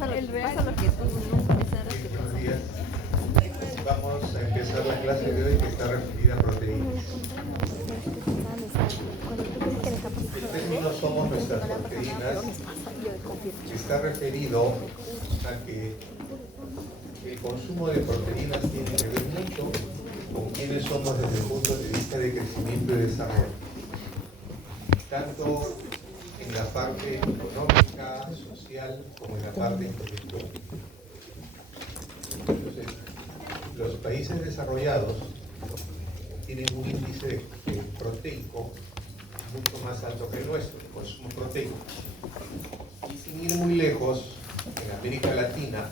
Pásalo que tú no empezaras que Buenos días. Vamos a empezar la clase de hoy que está referida a proteínas. El término somos nuestras proteínas está referido a que el consumo de proteínas tiene que ver mucho con quiénes somos desde el punto de vista de crecimiento y desarrollo, tanto en la parte económica, social, como en la parte intelectual. Entonces, los países desarrollados tienen un índice proteico mucho más alto que el nuestro, el consumo proteico. Y sin ir muy lejos, en América Latina,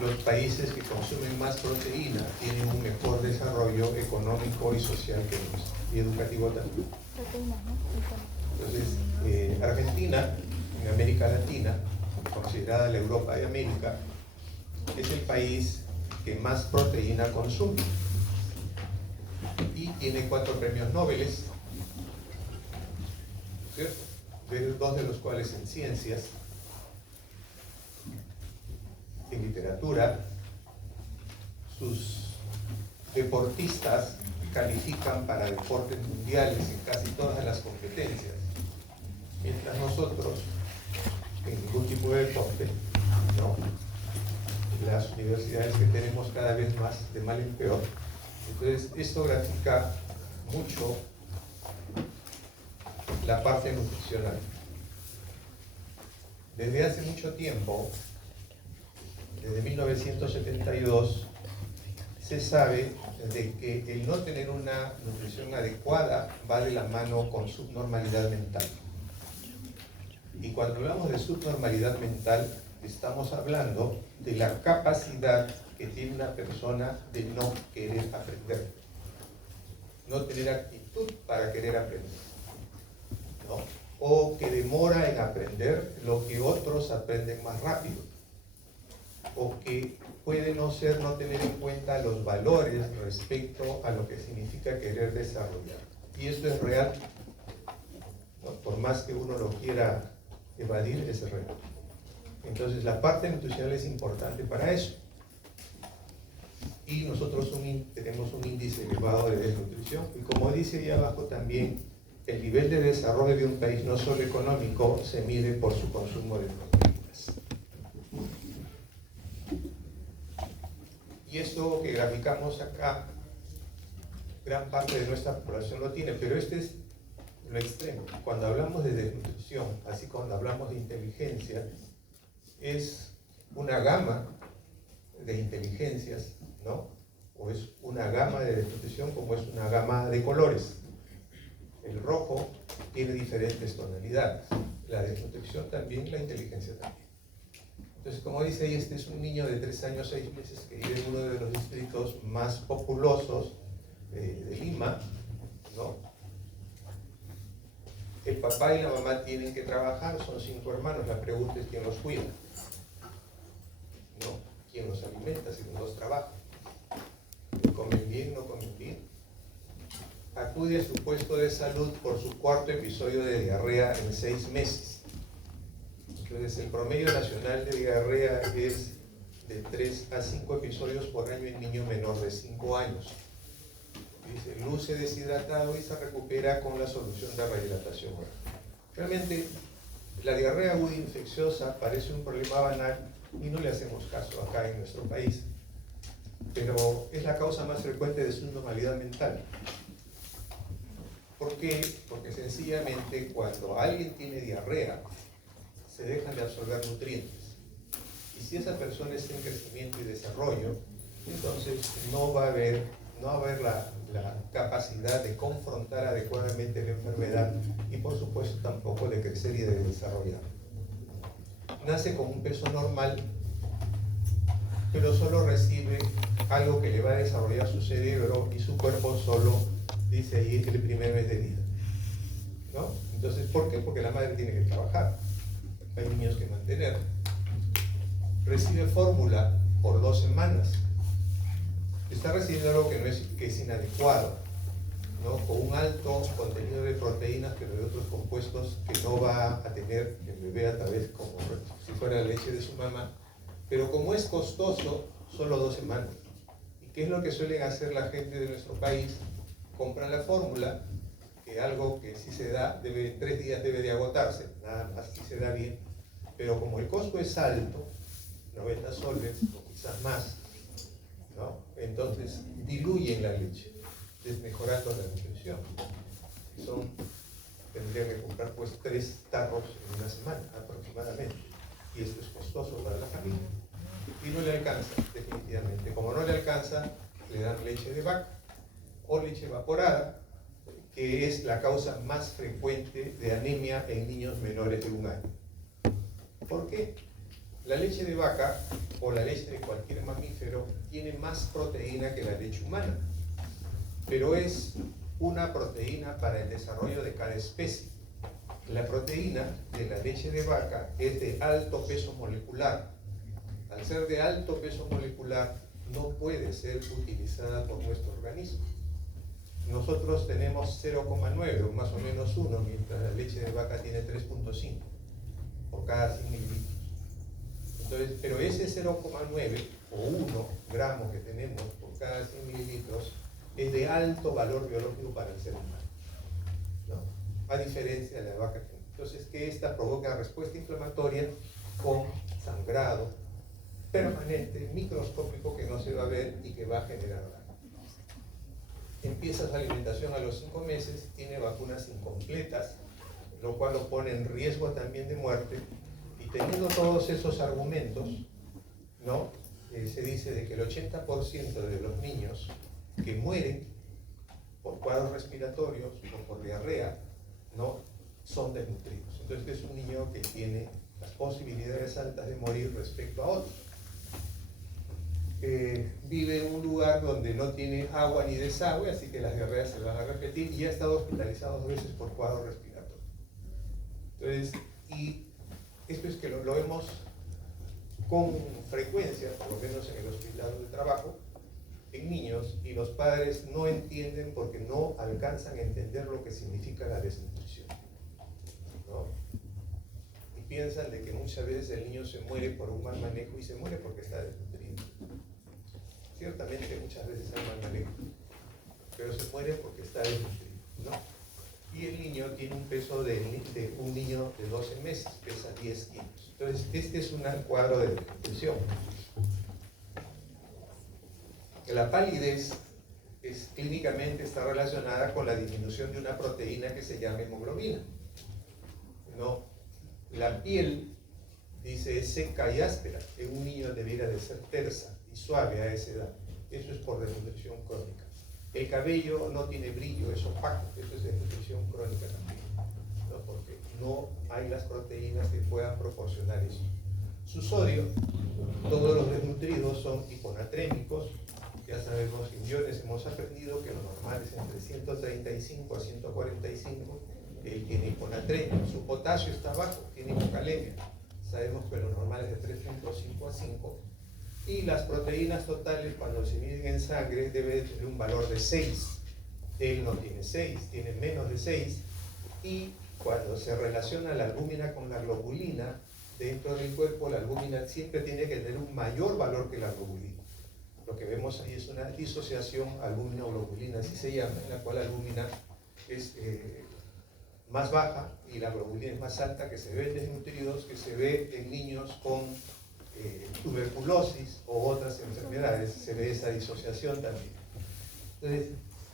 los países que consumen más proteína tienen un mejor desarrollo económico y social que el nuestro, y educativo también. Entonces, Argentina, en América Latina, considerada la Europa de América, es el país que más proteína consume y tiene 4 premios Nobel, ¿cierto? Dos de los cuales en ciencias, en literatura. Sus deportistas califican para deportes mundiales en casi todas las competencias, mientras nosotros en ningún tipo de deporte, ¿no? Las universidades que tenemos cada vez más de mal en peor. Entonces esto grafica mucho la parte nutricional. Desde hace mucho tiempo, desde 1972, se sabe de que el no tener una nutrición adecuada va de la mano con subnormalidad mental. Y cuando hablamos de subnormalidad mental, estamos hablando de la capacidad que tiene una persona de no querer aprender, no tener actitud para querer aprender, ¿no? O que demora en aprender lo que otros aprenden más rápido, o que puede no tener en cuenta los valores respecto a lo que significa querer desarrollar. Y esto es real, ¿no? Por más que uno lo quiera evadir, es real. Entonces la parte nutricional es importante para eso. Y nosotros tenemos un índice elevado de desnutrición. Y como dice ahí abajo también, el nivel de desarrollo de un país, no solo económico, se mide por su consumo de proteínas. Y esto que graficamos acá, gran parte de nuestra población lo tiene, pero este es lo extremo. Cuando hablamos de desnutrición, así cuando hablamos de inteligencia, es una gama de inteligencias, ¿no? O es una gama de desnutrición como es una gama de colores. El rojo tiene diferentes tonalidades. La desnutrición también, la inteligencia también. Entonces, como dice ahí, este es un niño de 3 años, 6 meses que vive en uno de los distritos más populosos de Lima, ¿no? El papá y la mamá tienen que trabajar, son 5 hermanos, la pregunta es quién los cuida, ¿no? ¿Quién los alimenta si los dos trabajan? ¿Comen bien, no comen bien? Acude a su puesto de salud por su 4º episodio de diarrea en 6 meses. Entonces el promedio nacional de diarrea es de 3 a 5 episodios por año en niño menor de 5 años. Dice, luce deshidratado y se recupera con la solución de rehidratación. Realmente la diarrea aguda infecciosa parece un problema banal y no le hacemos caso acá en nuestro país, pero es la causa más frecuente de subnormalidad mental. ¿Por qué? Porque sencillamente cuando alguien tiene diarrea se dejan de absorber nutrientes, y si esa persona está en crecimiento y desarrollo, entonces no va a haber la capacidad de confrontar adecuadamente la enfermedad y por supuesto tampoco de crecer y de desarrollar. Nace con un peso normal, pero solo recibe algo que le va a desarrollar su cerebro y su cuerpo solo, dice ahí, el primer mes de vida, ¿no? Entonces, ¿por qué? Porque la madre tiene que trabajar, hay niños que mantener. Recibe fórmula por 2 semanas. Está recibiendo algo que es inadecuado, ¿no? Con un alto contenido de proteínas, pero de otros compuestos que no va a tener el bebé a través, como si fuera la leche de su mamá, pero como es costoso, solo 2 semanas. ¿Y qué es lo que suelen hacer la gente de nuestro país? Compran la fórmula, que algo que si se da, en 3 días debe de agotarse, nada más si se da bien, pero como el costo es alto, 90 soles o quizás más, ¿no? Entonces diluyen la leche, desmejorando la nutrición. Tendría que comprar pues 3 tarros en una semana aproximadamente, y esto es costoso para la familia y no le alcanza definitivamente. Como no le alcanza, le dan leche de vaca o leche evaporada, que es la causa más frecuente de anemia en niños menores de 1 año. ¿Por qué? La leche de vaca o la leche de cualquier mamífero tiene más proteína que la leche humana, pero es una proteína para el desarrollo de cada especie. La proteína de la leche de vaca es de alto peso molecular. Al ser de alto peso molecular, no puede ser utilizada por nuestro organismo. Nosotros tenemos 0,9 o más o menos 1, mientras la leche de vaca tiene 3,5 por cada 100 mililitros. Entonces, pero ese 0,9 o 1 gramo que tenemos por cada 100 mililitros es de alto valor biológico para el ser humano, ¿no? A diferencia de la vaca. Entonces, que esta provoca respuesta inflamatoria con sangrado permanente, microscópico, que no se va a ver y que va a generar daño. Empieza su alimentación a los 5 meses, tiene vacunas incompletas, lo cual lo pone en riesgo también de muerte. Y teniendo todos esos argumentos, ¿no? Se dice de que el 80% de los niños que mueren por cuadros respiratorios o por diarrea, ¿no?, son desnutridos. Entonces es un niño que tiene las posibilidades altas de morir respecto a otros. Vive en un lugar donde no tiene agua ni desagüe, así que las diarreas se van a repetir, y ha estado hospitalizado 2 veces por cuadro respiratorio. Entonces, y esto es que lo vemos con frecuencia, por lo menos en el hospital de trabajo, en niños, y los padres no entienden porque no alcanzan a entender lo que significa la desnutrición, ¿no? Y piensan de que muchas veces el niño se muere por un mal manejo, y se muere porque está desnutrido. Ciertamente muchas veces hay mal manejo, pero se muere porque está desnutrido, ¿no? Y el niño tiene un peso de un niño de 12 meses, pesa 10 kilos. Entonces, este es un cuadro de desnutrición. La palidez clínicamente está relacionada con la disminución de una proteína que se llama hemoglobina, ¿no? La piel, dice, es seca y áspera. En un niño debiera de ser tersa y suave a esa edad. Eso es por desnutrición crónica. El cabello no tiene brillo, es opaco. Eso es desnutrición crónica también, ¿no? Porque no hay las proteínas que puedan proporcionar eso. Su sodio, todos los desnutridos son hiponatrémicos. Ya sabemos que en iones hemos aprendido que lo normal es entre 135 a 145. Él tiene hiponatremia. Su potasio está bajo, tiene hipocalemia. Sabemos que lo normal es de 3.5 a 5. Y las proteínas totales, cuando se miden en sangre, debe tener un valor de 6. Él no tiene 6, tiene menos de 6. Y cuando se relaciona la albúmina con la globulina, dentro del cuerpo la albúmina siempre tiene que tener un mayor valor que la globulina. Lo que vemos ahí es una disociación albúmina-globulina, así se llama, en la cual la albúmina es más baja y la globulina es más alta, que se ve en desnutridos, que se ve en niños con tuberculosis o otras enfermedades, se ve esa disociación también. Entonces,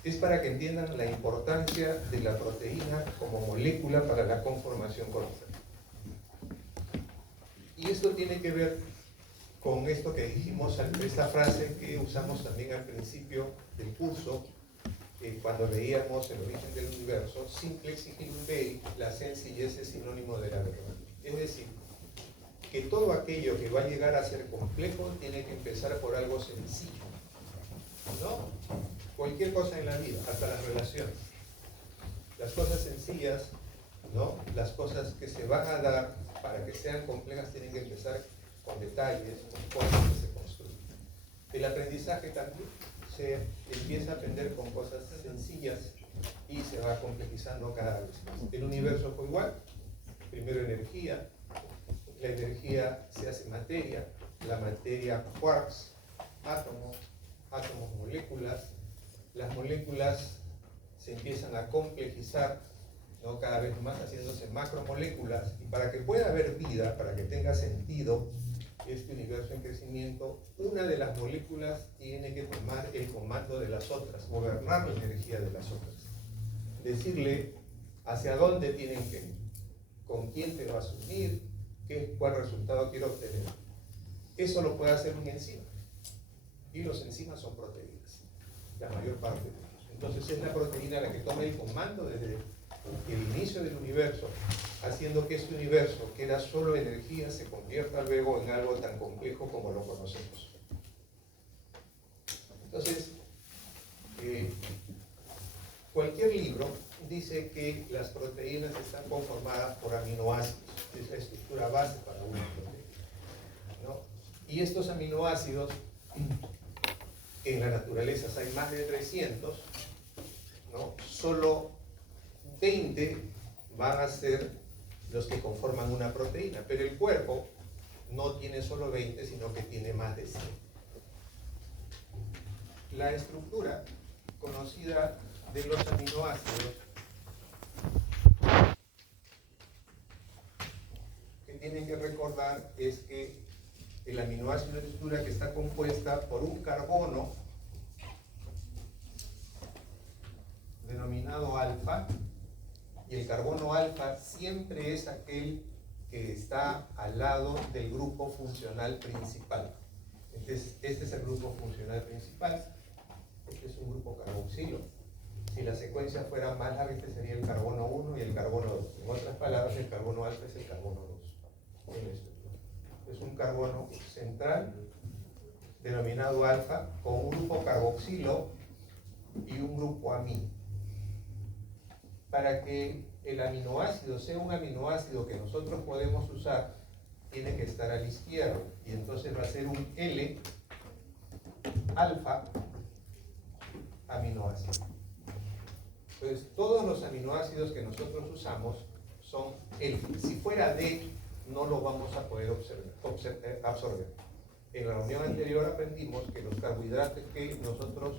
es para que entiendan la importancia de la proteína como molécula para la conformación corporal. Y esto tiene que ver con esto que dijimos, esta frase que usamos también al principio del curso, cuando leíamos El origen del universo: simplex nihil veri, la sencillez es sinónimo de la verdad. Es decir, que todo aquello que va a llegar a ser complejo tiene que empezar por algo sencillo, ¿no? Cualquier cosa en la vida, hasta las relaciones. Las cosas sencillas, ¿no? Las cosas que se van a dar para que sean complejas tienen que empezar con detalles, con cosas que se construyen. El aprendizaje también se empieza a aprender con cosas sencillas y se va complejizando cada vez más. El universo fue igual: primero energía, la energía se hace materia, la materia quarks, átomos, moléculas, las moléculas se empiezan a complejizar, ¿no? Cada vez más haciéndose macromoléculas, y para que pueda haber vida, para que tenga sentido este universo en crecimiento, una de las moléculas tiene que tomar el comando de las otras, gobernar la energía de las otras, decirle hacia dónde tienen que ir, con quién te vas a unir, cuál resultado quiero obtener. Eso lo puede hacer un enzima, y los enzimas son proteínas, la mayor parte de ellos. Entonces es la proteína la que toma el comando desde el inicio del universo, haciendo que este universo, que era solo energía, se convierta luego en algo tan complejo como lo conocemos. Entonces, cualquier libro dice que las proteínas están conformadas por aminoácidos, es la estructura base para una proteína, ¿no? Y estos aminoácidos, en la naturaleza hay más de 300, ¿no? Solo 20 van a ser los que conforman una proteína, pero el cuerpo no tiene solo 20, sino que tiene más de 100. La estructura conocida de los aminoácidos, que tienen que recordar, es que el aminoácido es una estructura que está compuesta por un carbono denominado alfa, y el carbono alfa siempre es aquel que está al lado del grupo funcional principal. Entonces, este es el grupo funcional principal, este es un grupo carboxilo. Si la secuencia fuera más larga, este sería el carbono 1 y el carbono 2. En otras palabras, el carbono alfa es el carbono 2 en esto. Es un carbono central denominado alfa con un grupo carboxilo y un grupo amino. Para que el aminoácido sea un aminoácido que nosotros podemos usar, tiene que estar a la izquierda, y entonces va a ser un L alfa aminoácido. Entonces todos los aminoácidos que nosotros usamos son L. Si fuera D, no lo vamos a poder absorber. En la reunión anterior aprendimos que los carbohidratos que nosotros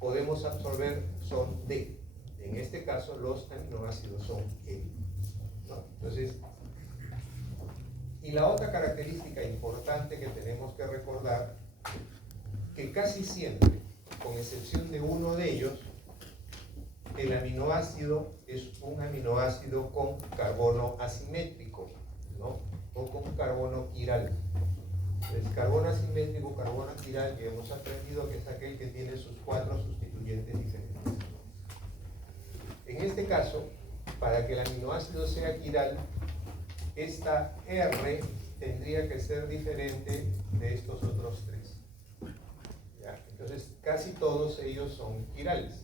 podemos absorber son D. En este caso, los aminoácidos son L, ¿no? Entonces, y la otra característica importante que tenemos que recordar, que casi siempre, con excepción de uno de ellos, el aminoácido es un aminoácido con carbono asimétrico, ¿no? O con carbono quiral. El carbono asimétrico, carbono quiral, que hemos aprendido que es aquel que tiene sus 4 sustituyentes diferentes. En este caso, para que el aminoácido sea quiral, esta R tendría que ser diferente de estos otros 3. ¿Ya? Entonces, casi todos ellos son quirales.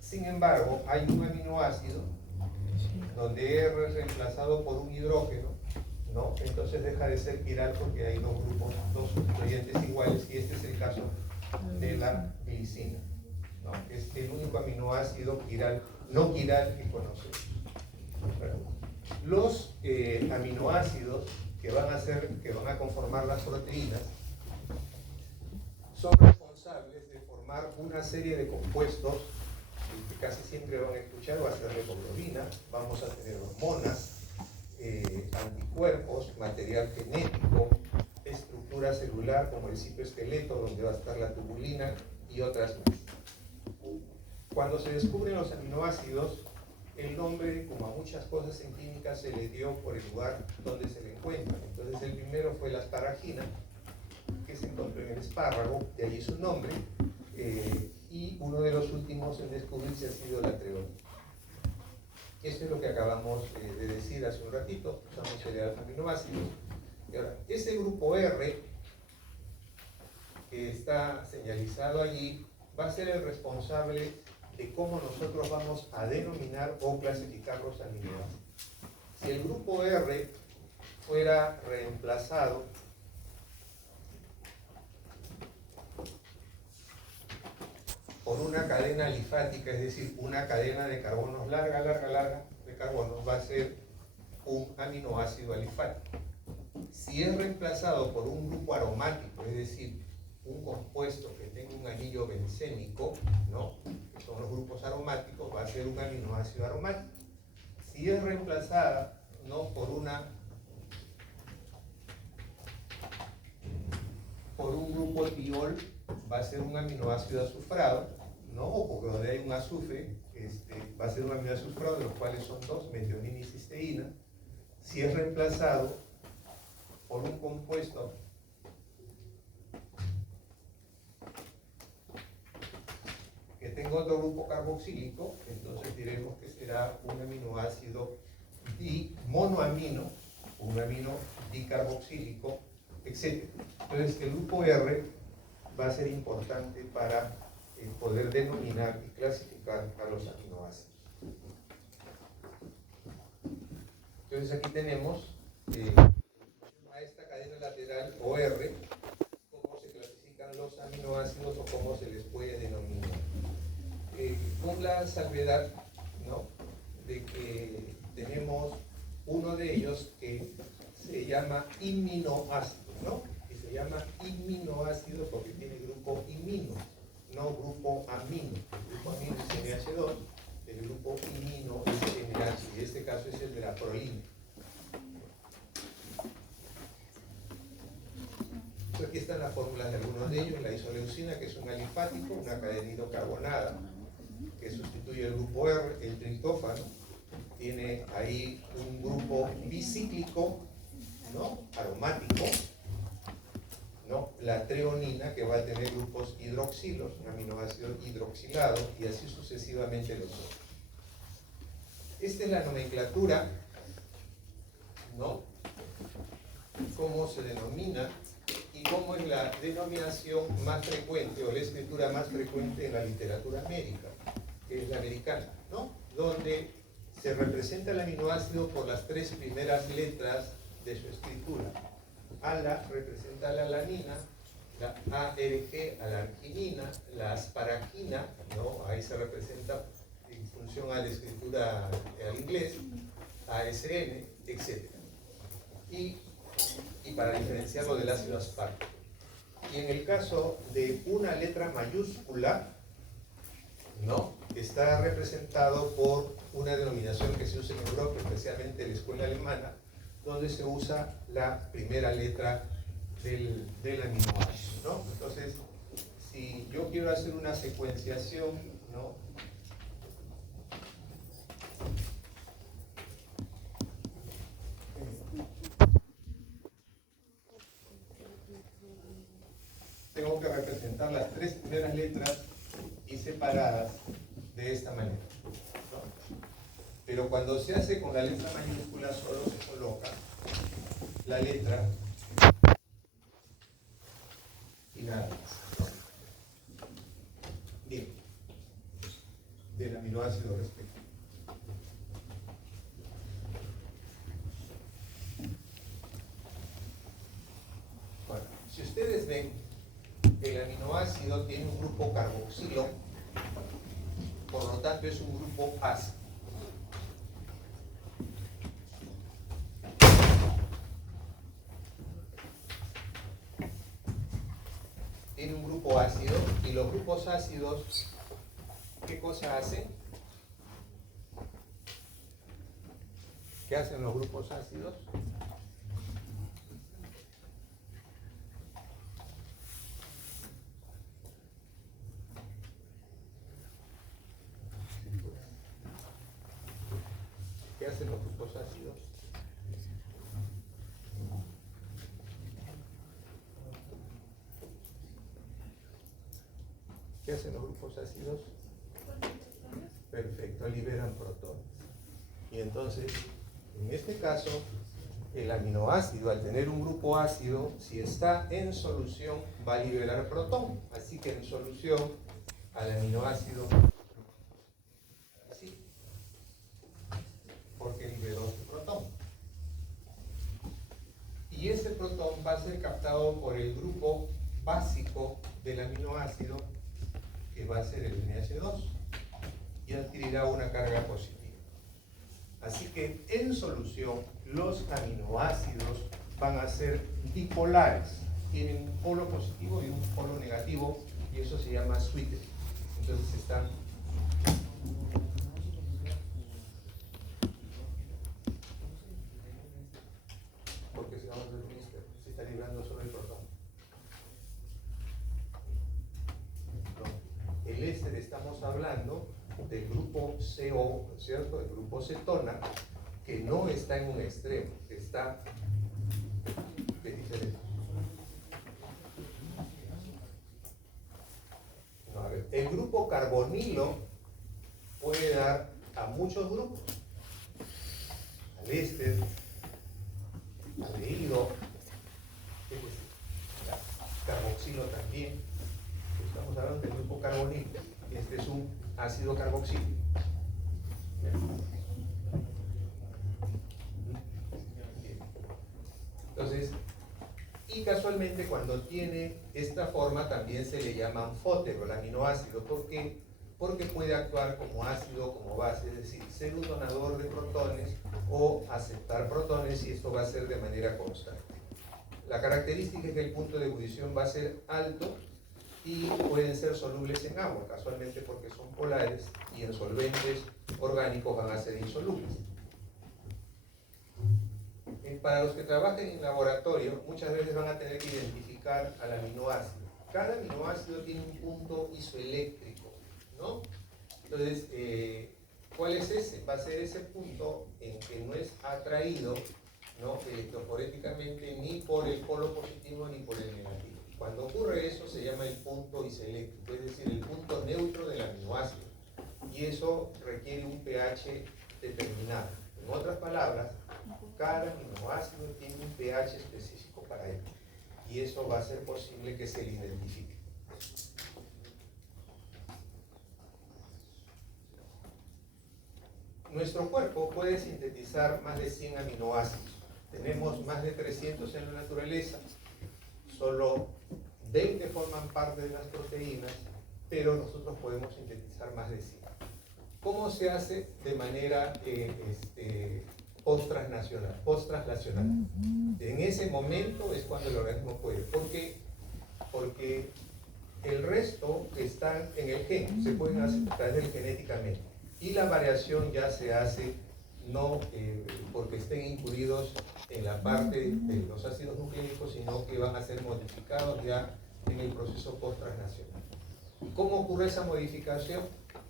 Sin embargo, hay un aminoácido donde R es reemplazado por un hidrógeno, ¿no? Entonces deja de ser quiral porque hay dos grupos, dos sustituyentes iguales, y este es el caso de la glicina, ¿no? Es el único aminoácido quiral, no quiral que conocemos. Los aminoácidos que van a conformar las proteínas son responsables de formar una serie de compuestos que casi siempre van a escuchar. Va a ser hemoglobina, vamos a tener hormonas, anticuerpos, material genético, estructura celular como el citoesqueleto, donde va a estar la tubulina, y otras más. Cuando se descubren los aminoácidos, el nombre, como a muchas cosas en química, se le dio por el lugar donde se le encuentra. Entonces el primero fue la asparagina, que se encontró en el espárrago, de allí su nombre, y uno de los últimos en descubrirse ha sido la treonina. Esto es lo que acabamos de decir hace un ratito, usamos el alfa-aminoácidos. Y ahora, ese grupo R, que está señalizado allí, va a ser el responsable de cómo nosotros vamos a denominar o clasificar los aminoácidos. Si el grupo R fuera reemplazado por una cadena alifática, es decir, una cadena de carbonos larga de carbonos, va a ser un aminoácido alifático. Si es reemplazado por un grupo aromático, es decir, un compuesto que tenga un anillo bencénico, ¿no?, que son los grupos aromáticos, va a ser un aminoácido aromático. Si es reemplazada, ¿no?, por un grupo tiol, va a ser un aminoácido azufrado, ¿no?, o porque donde hay un azufre, va a ser un aminoácido azufrado, de los cuales son dos, metionina y cisteína. Si es reemplazado por un compuesto que tenga otro grupo carboxílico, entonces diremos que será un aminoácido monoamino, un amino dicarboxílico, etc. Entonces el grupo R va a ser importante para poder denominar y clasificar a los aminoácidos. Entonces aquí tenemos a esta cadena lateral o R, cómo se clasifican los aminoácidos o cómo se les puede denominar. Con la salvedad, ¿no?, de que tenemos uno de ellos que se llama iminoácido, ¿no?, que se llama iminoácido porque tiene grupo imino, no grupo amino. El grupo amino es NH2, el grupo imino es NH, y este caso es el de la prolina. Aquí están las fórmulas de algunos de ellos. La isoleucina, que es un alifático, una cadenita carbonada que sustituye el grupo R. El triptófano tiene ahí un grupo bicíclico, ¿no?, aromático, ¿no? La treonina, que va a tener grupos hidroxilos, un aminoácido hidroxilado, y así sucesivamente los otros. Esta es la nomenclatura, ¿no?, cómo se denomina y cómo es la denominación más frecuente o la escritura más frecuente en la literatura médica, que es la americana, ¿no?, donde se representa el aminoácido por las tres primeras letras de su escritura. ALA representa la alanina, la ARG a la arginina, la asparagina, ¿no?, ahí se representa en función a la escritura al inglés, ASN, etc. Y para diferenciarlo del ácido aspartico. Y en el caso de una letra mayúscula, ¿no?, está representado por una denominación que se usa en Europa, especialmente en la escuela alemana, donde se usa la primera letra del aminoácido, ¿no? Entonces, si yo quiero hacer una secuenciación, ¿no?, tengo que representar las tres primeras letras y separadas de esta manera, ¿no? Pero cuando se hace con la letra mayúscula, solo se coloca la letra y nada más, ¿no? Bien, del aminoácido respectivo. Bueno, si ustedes ven, el aminoácido tiene un grupo carboxilo, por lo tanto es un grupo ácido. Tiene un grupo ácido, y los grupos ácidos, ¿qué cosa hacen? ¿Qué hacen los grupos ácidos? ¿Qué hacen los grupos ácidos? ¿Qué hacen los grupos ácidos? Perfecto, liberan protones. Y entonces, en este caso, el aminoácido, al tener un grupo ácido, si está en solución, va a liberar protón. Así que en solución, al aminoácido, así, porque liberó su protón. Y ese protón va a ser captado por el grupo básico del aminoácido, que va a ser el NH2, y adquirirá una carga positiva. Así que en solución, los aminoácidos van a ser bipolares. Tienen un polo positivo y un polo negativo, y eso se llama sweetening. Entonces están... Porque si vamos a ver, se está librando solo el protón. No. El éster, estamos hablando del grupo CO, ¿cierto? El grupo cetona, que no está en un extremo, está de diferente. No, a ver, el grupo carbonilo puede dar a muchos grupos, al éster, aldehído, carboxilo también. Estamos hablando del grupo carbonilo. Este es un ácido carboxílico. Entonces, y casualmente cuando tiene esta forma también se le llama anfótero, el aminoácido. ¿Por qué? Porque puede actuar como ácido, como base, es decir, ser un donador de protones o aceptar protones, y esto va a ser de manera constante. La característica es que el punto de ebullición va a ser alto y pueden ser solubles en agua, casualmente porque son polares, y en solventes orgánicos van a ser insolubles. Para los que trabajen en laboratorio, muchas veces van a tener que identificar al aminoácido. Cada aminoácido tiene un punto isoeléctrico, ¿no? Entonces, ¿cuál es ese? Va a ser ese punto en que no es atraído, ¿no?, electroforéticamente ni por el polo positivo ni por el negativo. Cuando ocurre eso se llama el punto isoeléctrico, es decir, el punto neutro del aminoácido, y eso requiere un pH determinado. En otras palabras, cada aminoácido tiene un pH específico para él, y eso va a ser posible que se le identifique. Nuestro cuerpo puede sintetizar más de 100 aminoácidos. Tenemos más de 300 en la naturaleza. Solo 20 forman parte de las proteínas, pero nosotros podemos sintetizar más de 100. ¿Cómo se hace? De manera post-translacional. En ese momento es cuando el organismo puede. ¿Por qué? Porque el resto están en el gen, se pueden hacer genéticamente. Y la variación ya se hace no porque estén incluidos en la parte de los ácidos nucleicos, sino que van a ser modificados ya en el proceso post-translacional. ¿Cómo ocurre esa modificación?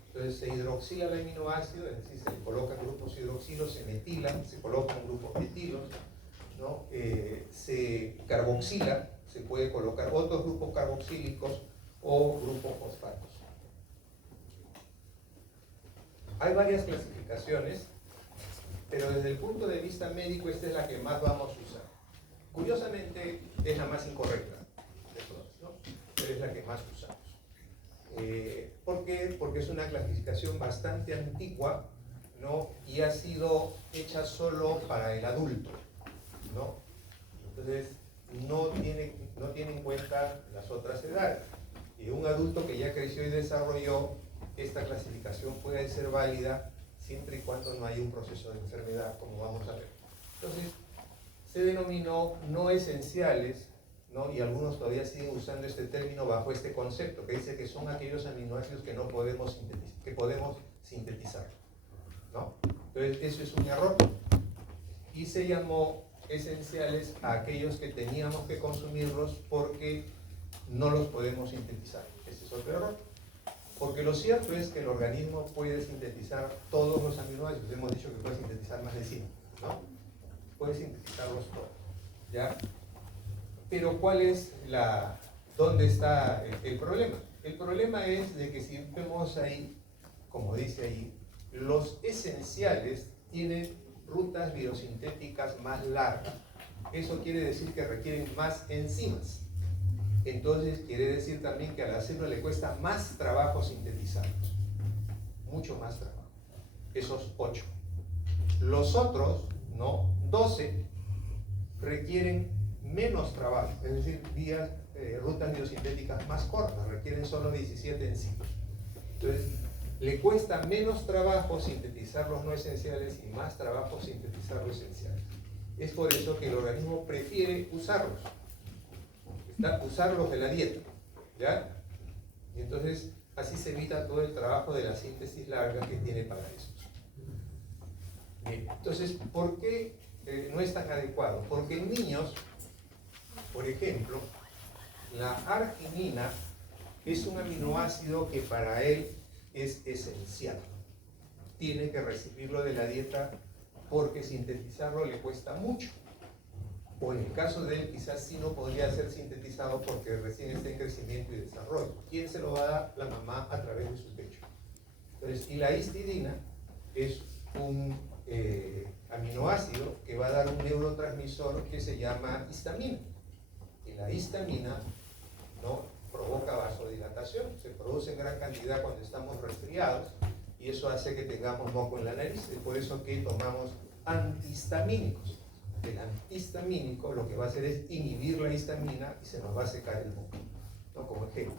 Entonces se hidroxila el aminoácido, es decir, se le colocan grupos hidroxilos, se metilan, se colocan grupos metilos, ¿no? Se carboxila, se puede colocar otros grupos carboxílicos o grupos fosfatos. Hay varias clasificaciones, pero desde el punto de vista médico esta es la que más vamos a usar. Curiosamente es la más incorrecta de todas, ¿no? Pero es la que más usamos. ¿Por qué? Porque es una clasificación bastante antigua, ¿no? Y ha sido hecha solo para el adulto, ¿no? Entonces no tiene en cuenta las otras edades. Y un adulto que ya creció y desarrolló, esta clasificación puede ser válida siempre y cuando no haya un proceso de enfermedad, como vamos a ver. Entonces, se denominó no esenciales, ¿no? Y algunos todavía siguen usando este término bajo este concepto, que dice que son aquellos aminoácidos que no podemos sintetizar, que podemos sintetizar, ¿no? Entonces, eso es un error. Y se llamó esenciales a aquellos que teníamos que consumirlos porque no los podemos sintetizar. Ese es otro error. Porque lo cierto es que el organismo puede sintetizar todos los aminoácidos. Hemos dicho que puede sintetizar más de 100, ¿no? Puede sintetizarlos todos, ¿ya? Pero ¿dónde está el problema? El problema es de que si vemos ahí, como dice ahí, los esenciales tienen rutas biosintéticas más largas. Eso quiere decir que requieren más enzimas. Entonces quiere decir también que a la célula le cuesta más trabajo sintetizarlos, mucho más trabajo, esos 8. Los otros, ¿no?, 12, requieren menos trabajo, es decir, rutas biosintéticas más cortas, requieren solo 17 enzimas. Entonces, le cuesta menos trabajo sintetizar los no esenciales y más trabajo sintetizar los esenciales. Es por eso que el organismo prefiere usarlos, usarlos de la dieta, ¿ya? Y entonces así se evita todo el trabajo de la síntesis larga que tiene para eso. Bien, entonces, ¿por qué no es tan adecuado? Porque en niños, por ejemplo, la arginina es un aminoácido que para él es esencial. Tiene que recibirlo de la dieta porque sintetizarlo le cuesta mucho. O en el caso de él, quizás sí no podría ser sintetizado porque recién está en crecimiento y desarrollo. ¿Quién se lo va a dar? La mamá a través de su pecho. Entonces, y la histidina es un aminoácido que va a dar un neurotransmisor que se llama histamina. Y la histamina, ¿no?, provoca vasodilatación, se produce en gran cantidad cuando estamos resfriados y eso hace que tengamos moco en la nariz. Es por eso que tomamos antihistamínicos. El antihistamínico lo que va a hacer es inhibir la histamina y se nos va a secar el moco, ¿no?, como ejemplo.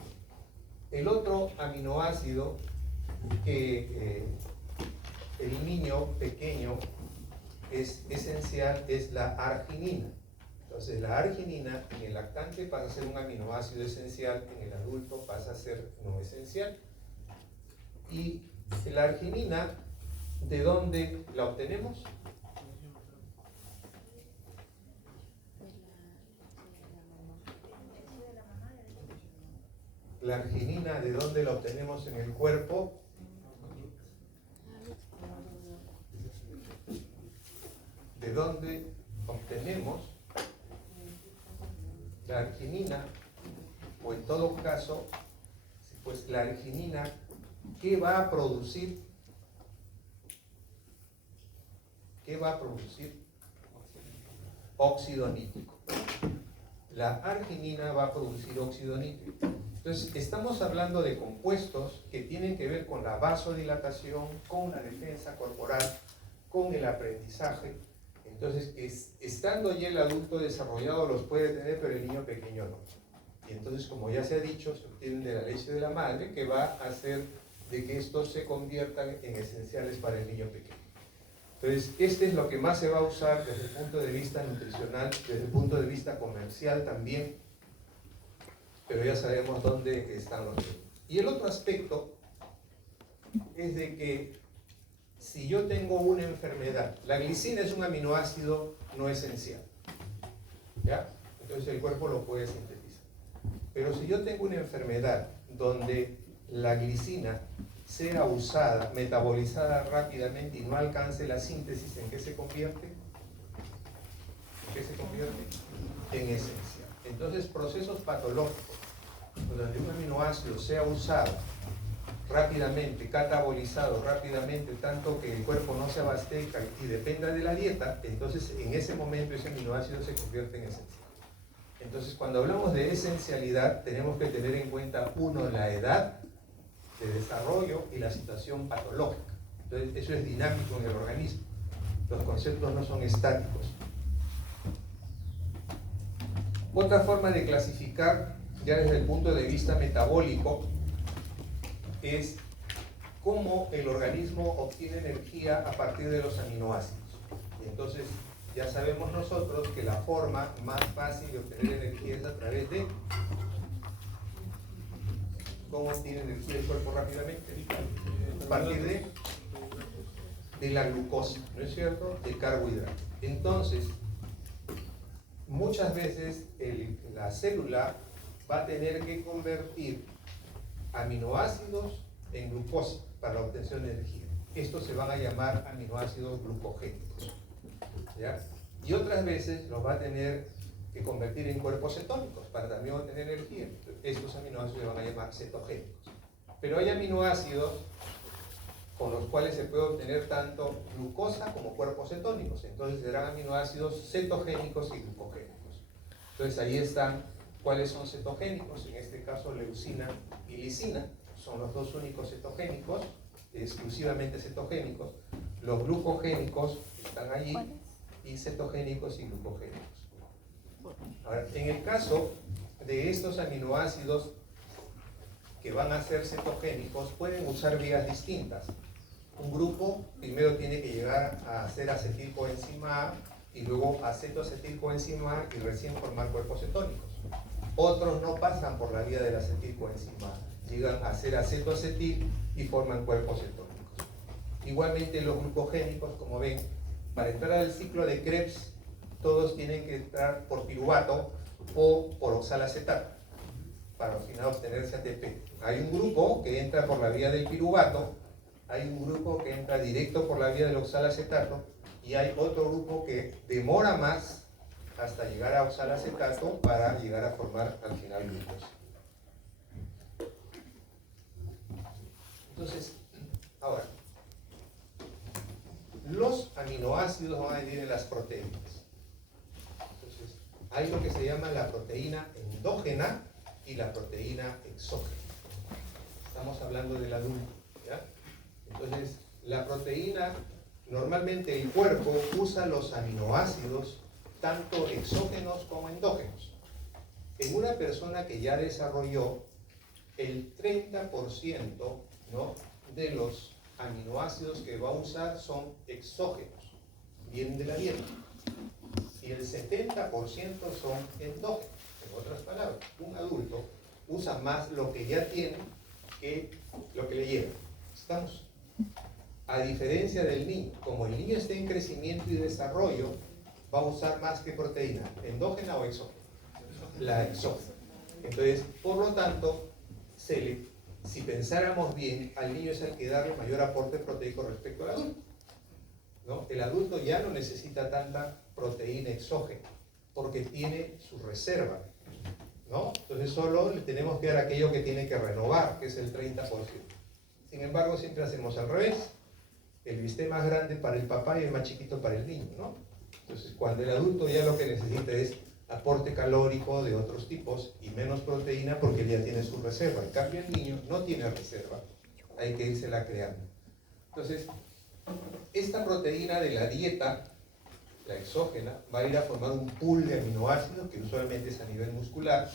El otro aminoácido que el niño pequeño es esencial es la arginina. Entonces la arginina en el lactante pasa a ser un aminoácido esencial, en el adulto pasa a ser no esencial. Y la arginina, ¿de dónde la obtenemos? La arginina, ¿de dónde la obtenemos en el cuerpo? ¿De dónde obtenemos la arginina? O en todo caso, pues la arginina, ¿qué va a producir? ¿Qué va a producir? Óxido nítrico. La arginina va a producir óxido nítrico. Entonces, estamos hablando de compuestos que tienen que ver con la vasodilatación, con la defensa corporal, con el aprendizaje. Entonces, estando ya el adulto desarrollado los puede tener, pero el niño pequeño no. Y entonces, como ya se ha dicho, se obtienen de la leche de la madre, que va a hacer de que estos se conviertan en esenciales para el niño pequeño. Entonces, este es lo que más se va a usar desde el punto de vista nutricional, desde el punto de vista comercial también, pero ya sabemos dónde están los niños. Y el otro aspecto es de que si yo tengo una enfermedad, la glicina es un aminoácido no esencial, ¿ya? Entonces el cuerpo lo puede sintetizar. Pero si yo tengo una enfermedad donde la glicina sea usada, metabolizada rápidamente y no alcance la síntesis, ¿en qué se convierte? ¿En qué se convierte? En esencial. Entonces, procesos patológicos donde un aminoácido sea usado rápidamente, catabolizado rápidamente, tanto que el cuerpo no se abastezca y dependa de la dieta, entonces en ese momento ese aminoácido se convierte en esencial. Entonces, cuando hablamos de esencialidad, tenemos que tener en cuenta, uno, la edad de desarrollo y la situación patológica. Entonces, eso es dinámico en el organismo. Los conceptos no son estáticos. Otra forma de clasificar, ya desde el punto de vista metabólico, es cómo el organismo obtiene energía a partir de los aminoácidos. Entonces, ya sabemos nosotros que la forma más fácil de obtener energía es a través de... ¿Cómo obtiene energía el cuerpo rápidamente? A partir de la glucosa, ¿no es cierto? El carbohidrato. Entonces, muchas veces la célula va a tener que convertir aminoácidos en glucosa para la obtención de energía. Estos se van a llamar aminoácidos glucogénicos, ¿ya? Y otras veces los va a tener que convertir en cuerpos cetónicos para también obtener energía. Estos aminoácidos se van a llamar cetogénicos. Pero hay aminoácidos con los cuales se puede obtener tanto glucosa como cuerpos cetónicos. Entonces serán aminoácidos cetogénicos y glucogénicos. Entonces ahí están cuáles son cetogénicos, en este caso leucina y lisina, son los dos únicos cetogénicos, exclusivamente cetogénicos. Los glucogénicos están allí, y cetogénicos y glucogénicos. Ahora, en el caso de estos aminoácidos que van a ser cetogénicos pueden usar vías distintas. Un grupo primero tiene que llegar a hacer acetilcoenzima A y luego acetoacetilcoenzima A y recién formar cuerpos cetónicos. Otros no pasan por la vía de la acetilcoenzima A, llegan a hacer acetoacetil y forman cuerpos cetónicos. Igualmente los glucogénicos, como ven, para entrar al ciclo de Krebs, todos tienen que entrar por piruvato o por oxalacetato para al final obtenerse ATP. Hay un grupo que entra por la vía del piruvato, hay un grupo que entra directo por la vía del oxalacetato y hay otro grupo que demora más hasta llegar a oxalacetato para llegar a formar al final glucosa. Entonces, ahora, los aminoácidos van a venir en las proteínas. Entonces, hay lo que se llama la proteína endógena y la proteína exógena. Estamos hablando del adulto, ¿ya? Entonces, la proteína, normalmente el cuerpo usa los aminoácidos tanto exógenos como endógenos. En una persona que ya desarrolló, el 30%, ¿no?, de los aminoácidos que va a usar son exógenos, vienen de la dieta, y el 70% son endógenos. En otras palabras, un adulto usa más lo que ya tiene que lo que le llega. ¿Estamos? A diferencia del niño, como el niño está en crecimiento y desarrollo, va a usar más que proteína, endógena o exógena. La exógena. Entonces, por lo tanto, si pensáramos bien, al niño es el que da el mayor aporte proteico respecto al adulto, ¿no? El adulto ya no necesita tanta proteína exógena porque tiene su reserva, ¿no? Entonces solo le tenemos que dar aquello que tiene que renovar, que es el 30%. Sin embargo, siempre hacemos al revés. El bistec más grande para el papá y el más chiquito para el niño, ¿no? Entonces, cuando el adulto ya lo que necesita es aporte calórico de otros tipos y menos proteína porque él ya tiene su reserva. En cambio, el niño no tiene reserva, hay que írsela creando. Entonces, esta proteína de la dieta, la exógena, va a ir a formar un pool de aminoácidos que usualmente es a nivel muscular,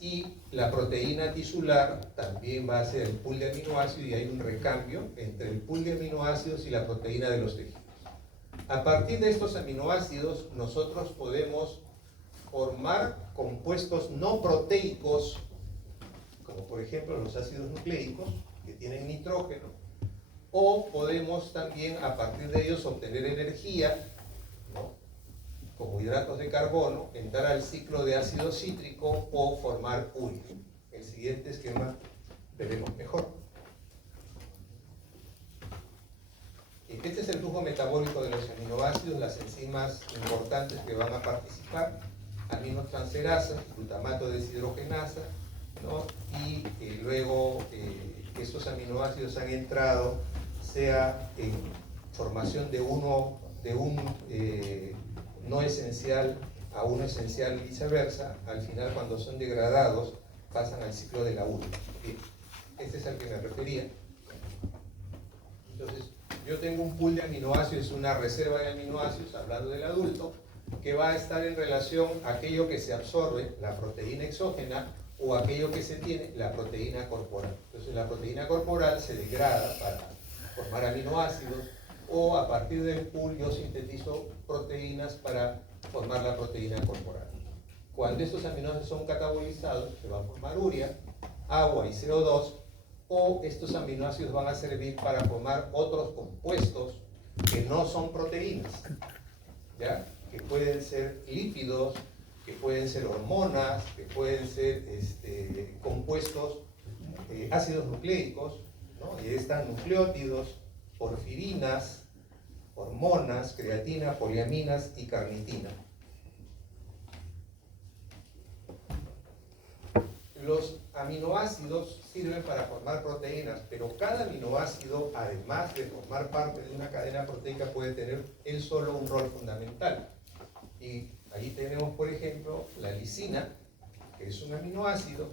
y la proteína tisular también va a ser el pool de aminoácidos y hay un recambio entre el pool de aminoácidos y la proteína de los tejidos. A partir de estos aminoácidos nosotros podemos formar compuestos no proteicos, como por ejemplo los ácidos nucleicos, que tienen nitrógeno, o podemos también a partir de ellos obtener energía, ¿no?, como hidratos de carbono, entrar al ciclo de ácido cítrico o formar urea. El siguiente esquema veremos mejor. Este es el flujo metabólico de los aminoácidos, las enzimas importantes que van a participar: aminotransferasa, glutamato deshidrogenasa, ¿no? Y luego estos aminoácidos han entrado sea en formación de un no esencial a uno esencial y viceversa. Al final, cuando son degradados, pasan al ciclo de la urea. Este es al que me refería. Entonces, yo tengo un pool de aminoácidos, una reserva de aminoácidos, hablando del adulto, que va a estar en relación a aquello que se absorbe, la proteína exógena, o aquello que se tiene, la proteína corporal. Entonces la proteína corporal se degrada para formar aminoácidos, o a partir del pool yo sintetizo proteínas para formar la proteína corporal. Cuando estos aminoácidos son catabolizados, se va a formar urea, agua y CO2, o estos aminoácidos van a servir para formar otros compuestos que no son proteínas, ¿ya?, que pueden ser lípidos, que pueden ser hormonas, que pueden ser compuestos, ácidos nucleicos, ¿no?, y están nucleótidos, porfirinas, hormonas, creatina, poliaminas y carnitina. Los aminoácidos sirven para formar proteínas, pero cada aminoácido, además de formar parte de una cadena proteica, puede tener él solo un rol fundamental. Y ahí tenemos, por ejemplo, la lisina, que es un aminoácido